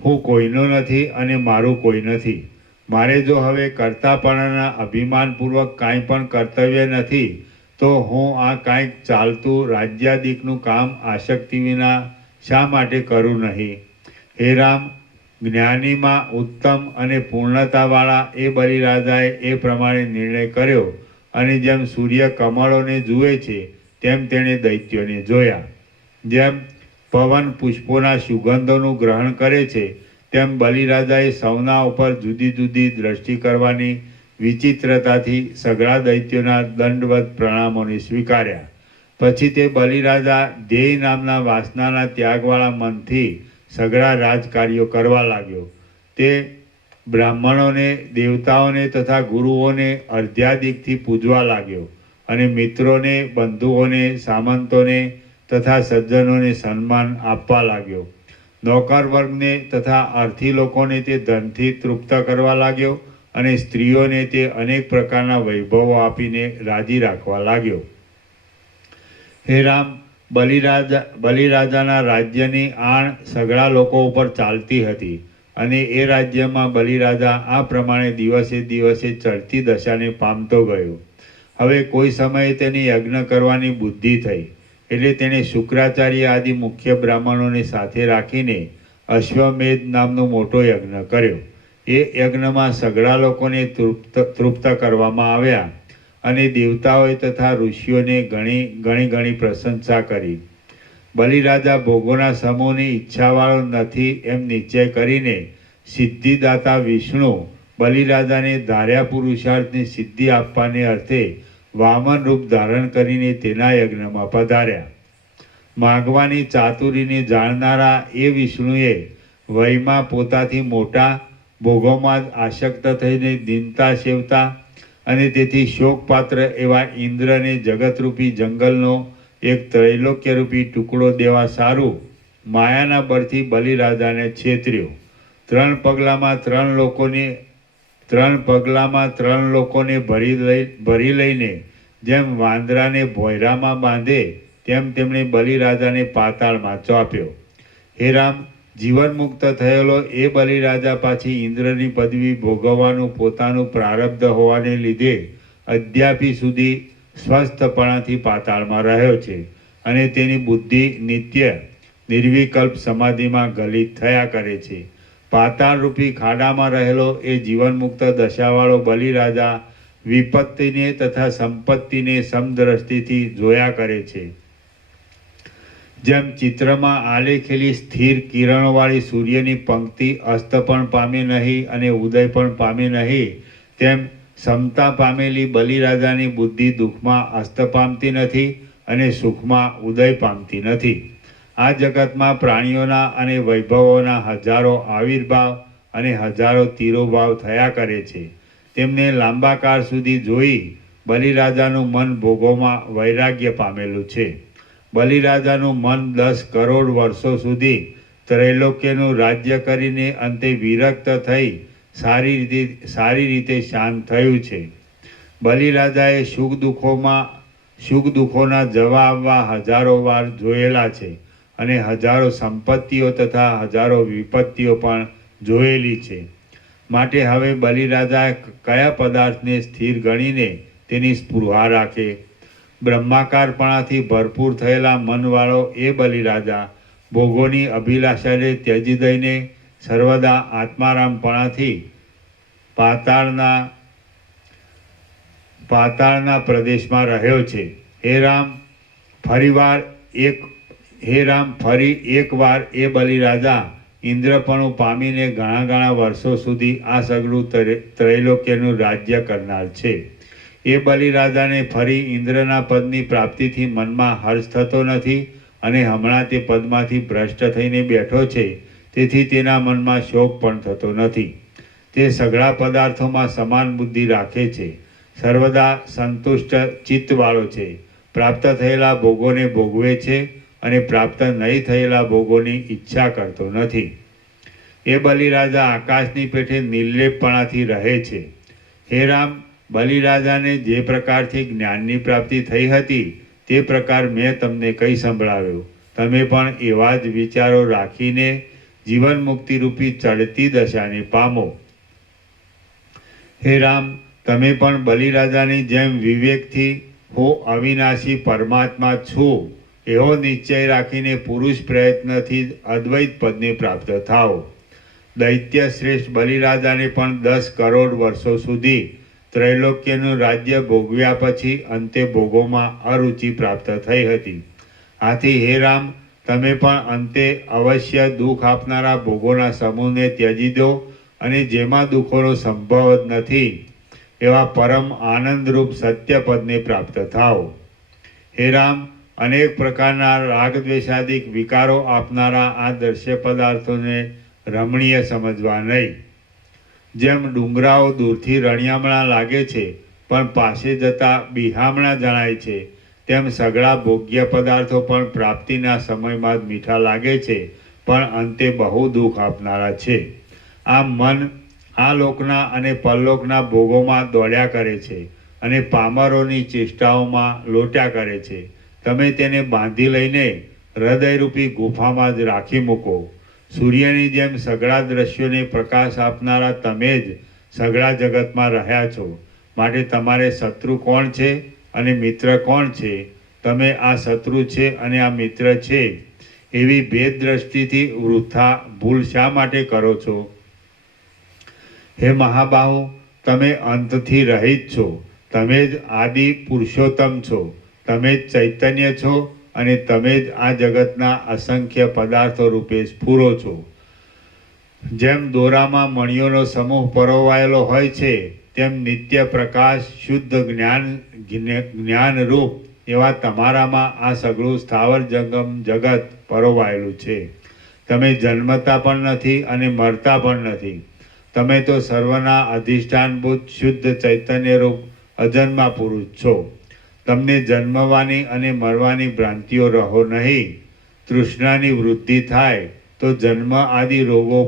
હું કોઈનો નથી અને મારું કોઈ નથી. મારે જો હવે કર્તાપણાના અભિમાનપૂર્વક કાંઈ પણ કર્તવ્ય નથી તો હું આ કાંઈક ચાલતું રાજ્યાદિકનું કામ આસક્તિ વિના શા માટે કરું નહીં? હે રામ, જ્ઞાનીમાં ઉત્તમ અને પૂર્ણતાવાળા એ બલિરાજાએ એ પ્રમાણે નિર્ણય કર્યો અને જેમ સૂર્ય કમળોને જુએ છે તેમ તેણે દૈત્યોને જોયા. જેમ પવન પુષ્પોના સુગંધોનું ગ્રહણ કરે છે તેમ બલિરાજાએ સૌના ઉપર જુદી જુદી દ્રષ્ટિ કરવાની વિચિત્રતાથી સઘળા દૈત્યોના દંડવત પ્રણામોને સ્વીકાર્યા. પછી તે બલિરાજા ધ્યેય નામના વાસનાના ત્યાગવાળા મનથી સઘળા રાજકાર્યો કરવા લાગ્યો. તે બ્રાહ્મણોને, દેવતાઓને તથા ગુરુઓને અર્ધ્યાદિકથી પૂજવા લાગ્યો અને મિત્રોને, બંધુઓને, સામંતોને તથા સજ્જનોને સન્માન આપવા લાગ્યો. નોકર વર્ગને તથા અર્થી લોકોને તે ધનથી તૃપ્ત કરવા લાગ્યો અને સ્ત્રીઓને તે અનેક પ્રકારના વૈભવો આપીને રાજી રાખવા લાગ્યો. હે રામ, બલિરાજાના રાજ્યની આણ સઘળા લોકો ઉપર ચાલતી હતી અને એ રાજ્યમાં બલિરાજા આ પ્રમાણે દિવસે દિવસે ચડતી દશાને પામતો ગયો. હવે કોઈ સમયે તેને યજ્ઞ કરવાની બુદ્ધિ થઈ, એટલે તેણે શુક્રાચાર્ય આદિ મુખ્ય બ્રાહ્મણોને સાથે રાખીને અશ્વમેધ નામનો મોટો યજ્ઞ કર્યો. એ યજ્ઞમાં સઘળા લોકોને તૃપ્ત કરવામાં આવ્યા અને દેવતાઓએ તથા ઋષિઓને ઘણી પ્રશંસા કરી. બલિરાજા ભોગોના સમૂહની ઈચ્છાવાળો નથી એમ નિશ્ચય કરીને સિદ્ધિદાતા વિષ્ણુ બલિરાજાને ધાર્યા પુરુષાર્થની સિદ્ધિ આપવાને અર્થે વામન રૂપ ધારણ કરીને તેના યજ્ઞમાં પધાર્યા. માગવાની ચાતુરીને જાણનારા એ વિષ્ણુએ વયમાં પોતાથી મોટા, ભોગોમાં આસક્ત થઈને દીનતા સેવતા અને તેથી શોકપાત્ર એવા ઇન્દ્રને જગતરૂપી જંગલનો એક ત્રૈલોક્યરૂપી ટુકડો દેવા સારું માયાના બળથી બલિરાજાને છેતર્યો. 3 પગલામાં 3 લોકોને ભરી લઈને જેમ વાંદરાને ભોયરામાં બાંધે તેમ તેમણે બલિરાજાને પાતાળમાં ચોંપ્યો. હે રામ, જીવન મુક્ત થયેલો એ બલિરાજા પાછી ઇન્દ્રની પદવી ભોગવવાનું પોતાનું પ્રારબ્ધ હોવાને લીધે અદ્યાપી સુધી સ્વસ્થપણાથી પાતાળમાં રહ્યો છે અને તેની બુદ્ધિ નિત્ય નિર્વિકલ્પ સમાધિમાં ગલિત થયા કરે છે. પાતાળરૂપી ખાડામાં રહેલો એ જીવન મુક્ત દશાવાળો બલિરાજા વિપત્તિને તથા સંપત્તિને સમદ્રષ્ટિથી જોયા કરે છે. જેમ ચિત્રમાં આલેખેલી સ્થિર કિરણોવાળી સૂર્યની પંક્તિ અસ્ત પણ પામે નહીં અને ઉદય પણ પામે નહીં, તેમ સમતા પામેલી બલિરાજાની બુદ્ધિ દુઃખમાં અસ્ત પામતી નથી અને સુખમાં ઉદય પામતી નથી. આ જગતમાં પ્રાણીઓના અને વૈભવોના હજારો આવિર્ભાવ અને હજારો તિરોભાવ થયા કરે છે. તેમને લાંબા કાળ સુધી જોઈ બલિરાજાનું મન ભોગોમાં વૈરાગ્ય પામેલું છે. બલિરાજાનું મન 10 કરોડ વર્ષો સુધી ત્રૈલોક્યનું રાજ્ય કરીને અંતે વિરક્ત થઈ સારી રીતે શાંત થયું છે. બલિરાજાએ સુખ દુઃખોના જવા આવવા હજારો વાર જોયેલા છે અને હજારો સંપત્તિઓ તથા હજારો વિપત્તિઓ પણ જોયેલી છે. માટે હવે બલિરાજા કયા પદાર્થને સ્થિર ગણીને તેની સ્પૃહા રાખે? બ્રહ્માકારપણાથી ભરપૂર થયેલા મનવાળો એ બલિરાજા ભોગોની અભિલાષાને ત્યજી દઈને સર્વદા આત્મારામપણાથી પાતાળના પ્રદેશમાં રહ્યો છે. હે રામ, ફરી એકવાર એ બલિરાજા ઇન્દ્રપણું પામીને ઘણા વર્ષો સુધી આ સગળું ત્રૈલોક્યનું રાજ્ય કરનાર છે. એ બલિરાજાને ફરી ઇન્દ્રના પદની પ્રાપ્તિથી મનમાં હર્ષ થતો નથી અને હમણાં તે પદમાંથી ભ્રષ્ટ થઈને બેઠો છે, તેથી તેના મનમાં શોક પણ થતો નથી. તે સઘળા પદાર્થોમાં સમાન બુદ્ધિ રાખે છે, સર્વદા સંતુષ્ટ ચિત્તવાળો છે, પ્રાપ્ત થયેલા ભોગોને ભોગવે છે અને પ્રાપ્ત નહીં થયેલા ભોગોની ઈચ્છા કરતો નથી. એ બલિરાજા આકાશની પેઠે નિર્લેપપણાથી રહે છે. હે રામ, બલિરાજાને જે પ્રકારથી જ્ઞાનની પ્રાપ્તિ થઈ હતી તે પ્રકાર મેં તમને કહી સંભળાવ્યો. તમે પણ એવા જ વિચારો રાખીને જીવન મુક્તિરૂપી ચડતી દશાને પામો. હે રામ, તમે પણ બલિરાજાની જેમ વિવેકથી હું અવિનાશી પરમાત્મા છું એવો નિશ્ચય રાખીને પુરુષ પ્રયત્નથી અદ્વૈત પદને પ્રાપ્ત થાઓ. દૈત્ય શ્રેષ્ઠ બલિરાજાને પણ 10 કરોડ વર્ષો સુધી ત્રૈલોક્યનું રાજ્ય ભોગવ્યા પછી અંતે ભોગોમાં અરુચિ પ્રાપ્ત થઈ હતી. આથી હે રામ, તમે પણ અંતે અવશ્ય દુઃખ આપનારા ભોગોના સમૂહને ત્યજી દો અને જેમાં દુઃખોનો સંભવ જ નથી એવા પરમ આનંદરૂપ સત્યપદને પ્રાપ્ત થાઓ. હે રામ, અનેક પ્રકારના રાગદ્વેષાદિક વિકારો આપનારા આ દ્રશ્ય પદાર્થોને રમણીય સમજવા નહીં. જેમ ડુંગરાઓ દૂરથી રણિયામણા લાગે છે પણ પાસે જતા બિહામણા જણાય છે, તેમ સઘળા ભોગ્ય પદાર્થો પણ પ્રાપ્તિના સમયમાં જ મીઠા લાગે છે પણ અંતે બહુ દુઃખ આપનારા છે. આમ મન આ લોકના અને પરલોકના ભોગોમાં દોડ્યા કરે છે અને પામરોની ચેષ્ટાઓમાં લોટ્યા કરે છે. તમે તેને બાંધી લઈને હૃદયરૂપી ગુફામાં જ રાખી મૂકો. સૂર્યની જેમ સઘળા દ્રશ્યોને પ્રકાશ આપનારા તમે જ સઘળા જગતમાં રહ્યા છો. માટે તમારે શત્રુ કોણ છે અને મિત્ર કોણ છે? તમે આ શત્રુ છે અને આ મિત્ર છે એવી ભેદ દ્રષ્ટિથી વૃથા ભૂલ શા માટે કરો છો? હે મહાબાહુ, તમે અંતથી રહિત છો. તમે જ આદિ પુરુષોત્તમ છો. તમે જ ચૈતન્ય છો અને તમે જ આ જગતના અસંખ્ય પદાર્થો રૂપે સ્ફુરો છો. જેમ દોરામાં મણિઓનો સમૂહ પરોવાયેલો હોય છે, તેમ નિત્ય પ્રકાશ શુદ્ધ જ્ઞાનરૂપ એવા તમારામાં આ સઘળું સ્થાવર જંગમ જગત પરોવાયેલું છે. તમે જન્મતા પણ નથી અને મરતા પણ નથી. તમે તો સર્વના અધિષ્ઠાનભૂત શુદ્ધ ચૈતન્યરૂપ અજન્મા પુરુષ છો. તમને જન્મવાની અને મરવાની ભ્રાંતિઓ રહો નહીં. તૃષ્ણાની વૃદ્ધિ થાય તો જન્મ આદિ રોગો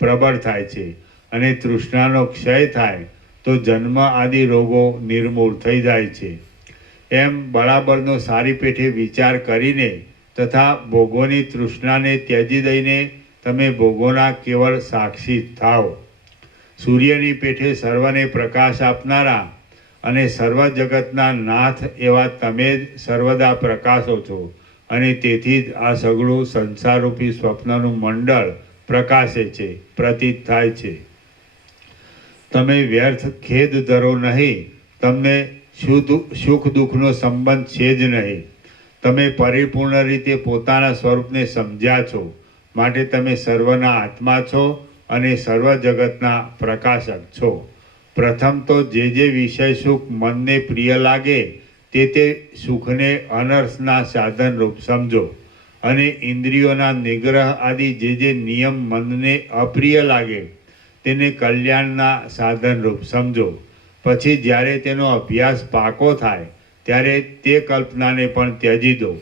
પ્રબળ થાય છે અને તૃષ્ણાનો ક્ષય થાય તો જન્મ આદિ રોગો નિર્મૂળ થઈ જાય છે. એમ બરાબરનો સારી પેઠે વિચાર કરીને તથા ભોગોની તૃષ્ણાને ત્યજી દઈને તમે ભોગોના કેવળ સાક્ષી થાઓ. સૂર્યની પેઠે સર્વને પ્રકાશ આપનારા અને સર્વ જગતના નાથ એવા તમે જ સર્વદા પ્રકાશો છો અને તેથી જ આ સઘળું સંસારરૂપી સ્વપ્નનું મંડળ પ્રકાશે છે, પ્રતીત થાય છે. તમે વ્યર્થ ખેદ ધરો નહીં. તમને સુખ દુઃખનો સંબંધ છે જ નહીં. તમે પરિપૂર્ણ રીતે પોતાના સ્વરૂપને સમજ્યા છો. માટે તમે સર્વના આત્મા છો અને સર્વ જગતના પ્રકાશક છો. પ્રથમ તો જે વિષય સુખ મનને પ્રિય લાગે તે સુખને અનર્થના સાધન રૂપ સમજો અને ઇન્દ્રિયોના નિગ્રહ આદિ જે નિયમ મનને અપ્રિય લાગે તેને કલ્યાણના સાધન રૂપ સમજો. પછી જ્યારે તેનો અભ્યાસ પાકો થાય ત્યારે તે કલ્પનાને પણ ત્યજી દો.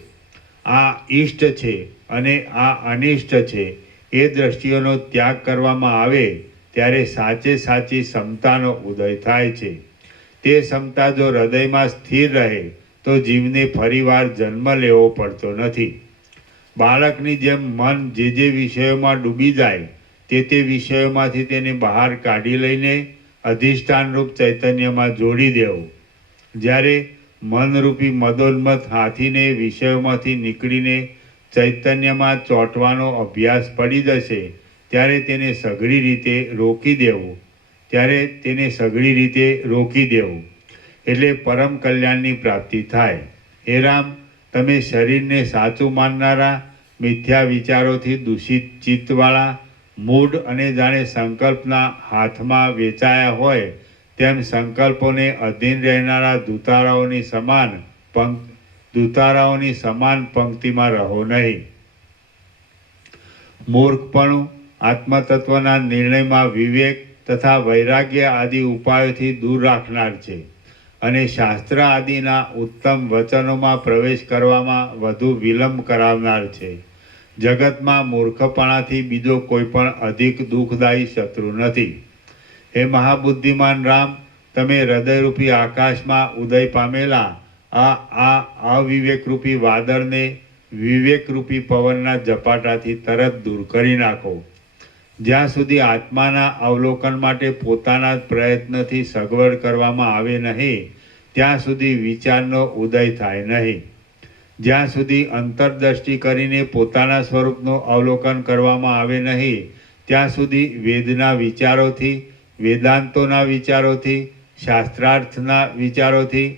આ ઇષ્ટ છે અને આ અનિષ્ટ છે એ દ્રષ્ટિઓનો ત્યાગ કરવામાં આવે ત્યારે સાચી સમતાનો ઉદય થાય છે. તે સમતા જો હૃદયમાં સ્થિર રહે તો જીવને ફરીવાર જન્મ લેવો પડતો નથી. બાળકની જેમ મન જે વિષયોમાં ડૂબી જાય તે વિષયોમાંથી તેને બહાર કાઢી લઈને અધિષ્ઠાનરૂપ ચૈતન્યમાં જોડી દેવું. જ્યારે મનરૂપી મદોન્મત હાથીને વિષયોમાંથી નીકળીને ચૈતન્યમાં ચોંટવાનો અભ્યાસ પડી જશે ત્યારે તેને સઘળી રીતે રોકી દેવું. એટલે પરમ કલ્યાણની પ્રાપ્તિ થાય. હે રામ, તમે શરીરને સાચું માનનારા, મિથ્યા વિચારોથી દૂષિત ચિત્તવાળા, મૂઢ અને જાણે સંકલ્પના હાથમાં વેચાયા હોય તેમ સંકલ્પોને અધીન રહેનારા દૂતારાઓની સમાન પંક્તિમાં રહો નહીં. મૂર્ખપણું આત્મતત્વના નિર્ણયમાં વિવેક તથા વૈરાગ્ય આદિ ઉપાયોથી દૂર રાખનાર છે અને શાસ્ત્ર આદિના ઉત્તમ વચનોમાં પ્રવેશ કરવામાં વધુ વિલંબ કરાવનાર છે. જગતમાં મૂર્ખપણાથી બીજો કોઈ પણ અધિક દુઃખદાયી શત્રુ નથી. હે મહાબુદ્ધિમાન રામ, તમે હૃદયરૂપી આકાશમાં ઉદય પામેલા આ અવિવેકરૂપી વાદળને વિવેકરૂપી પવનના ઝપાટાથી તરત દૂર કરી નાખો. જ્યાં સુધી આત્માના અવલોકન માટે પોતાના પ્રયત્નથી સગવડ કરવામાં આવે નહીં ત્યાં સુધી વિચારનો ઉદય થાય નહીં. જ્યાં સુધી અંતરદ્રષ્ટિ કરીને પોતાના સ્વરૂપનું અવલોકન કરવામાં આવે નહીં ત્યાં સુધી વેદના વિચારોથી, વેદાંતોના વિચારોથી, શાસ્ત્રાર્થના વિચારોથી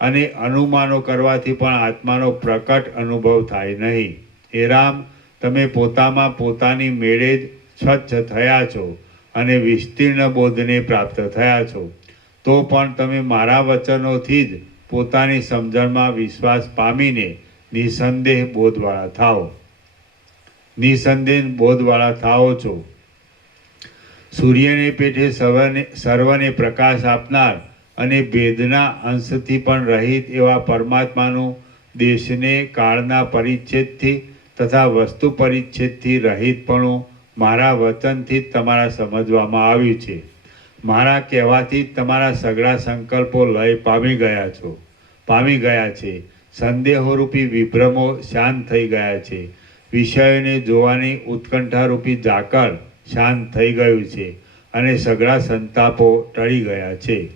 અને અનુમાનો કરવાથી પણ આત્માનો પ્રકટ અનુભવ થાય નહીં. હે રામ, તમે પોતામાં પોતાની મેળે જ સ્વચ્છ થયા છો અને વિસ્તીર્ણ બોધને પ્રાપ્ત થયા છો. તો પણ તમે મારા વચનોથી જ પોતાની સમજણમાં વિશ્વાસ પામીને નિસંદેહ બોધવાળા થાઓ છો. સૂર્યને પેઠે સર્વને પ્રકાશ આપનાર અને ભેદના અંશથી પણ રહિત એવા પરમાત્માનું દેશને કાળના પરિચ્છેદથી તથા વસ્તુ પરિચ્છેદથી રહિતપણું મારા વચનથી જ તમારા સમજવામાં આવ્યું છે. મારા કહેવાથી જ તમારા સઘળા સંકલ્પો લય પામી ગયા છે. સંદેહોરૂપી વિભ્રમો શાંત થઈ ગયા છે. વિષયોને જોવાની ઉત્કંઠારૂપી ઝાકળ શાંત થઈ ગયું છે અને સઘળા સંતાપો ટળી ગયા છે.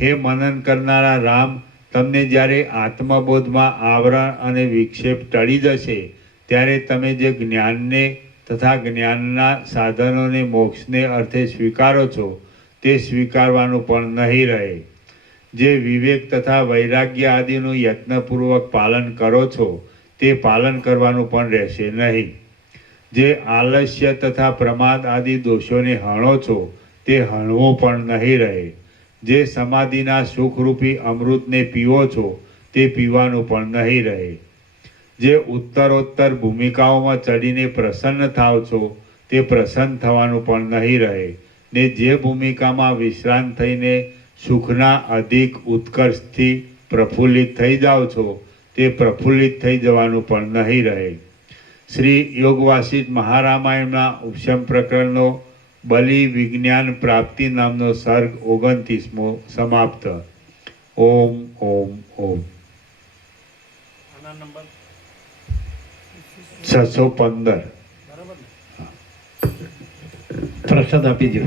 હે મનન કરનારા રામ, તમને જ્યારે આત્મબોધમાં આવરણ અને વિક્ષેપ ટળી જશે ત્યારે તમે જે જ્ઞાનને તથા જ્ઞાનના સાધનોને મોક્ષને અર્થે સ્વીકારો છો તે સ્વીકારવાનું પણ નહીં રહે. જે વિવેક તથા વૈરાગ્ય આદિનું યત્નપૂર્વક પાલન કરો છો તે પાલન કરવાનું પણ રહેશે નહીં. જે આલસ્ય તથા પ્રમાદ આદિ દોષોને હણો છો તે હણવું પણ નહીં રહે. જે સમાધિના સુખરૂપી અમૃતને પીવો છો તે પીવાનું પણ નહીં રહે. જે ઉત્તરોત્તર ભૂમિકાઓમાં ચડીને પ્રસન્ન થાવ છો તે પ્રસન્ન થવાનું પણ નહીં રહે. ને જે ભૂમિકામાં વિશ્રાંત થઈને સુખના અધિક ઉત્કર્ષથી પ્રફુલ્લિત થઈ જાઓ છો તે પ્રફુલ્લિત થઈ જવાનું પણ નહીં રહે. શ્રી યોગવાસિષ્ઠ મહારામાયણના ઉપશમ પ્રકરણનો બલિ વિજ્ઞાન પ્રાપ્તિ નામનો સર્ગ 29મો સમાપ્ત. ઓમ ઓમ ઓમ. 615. પ્રસાદ આપી દો.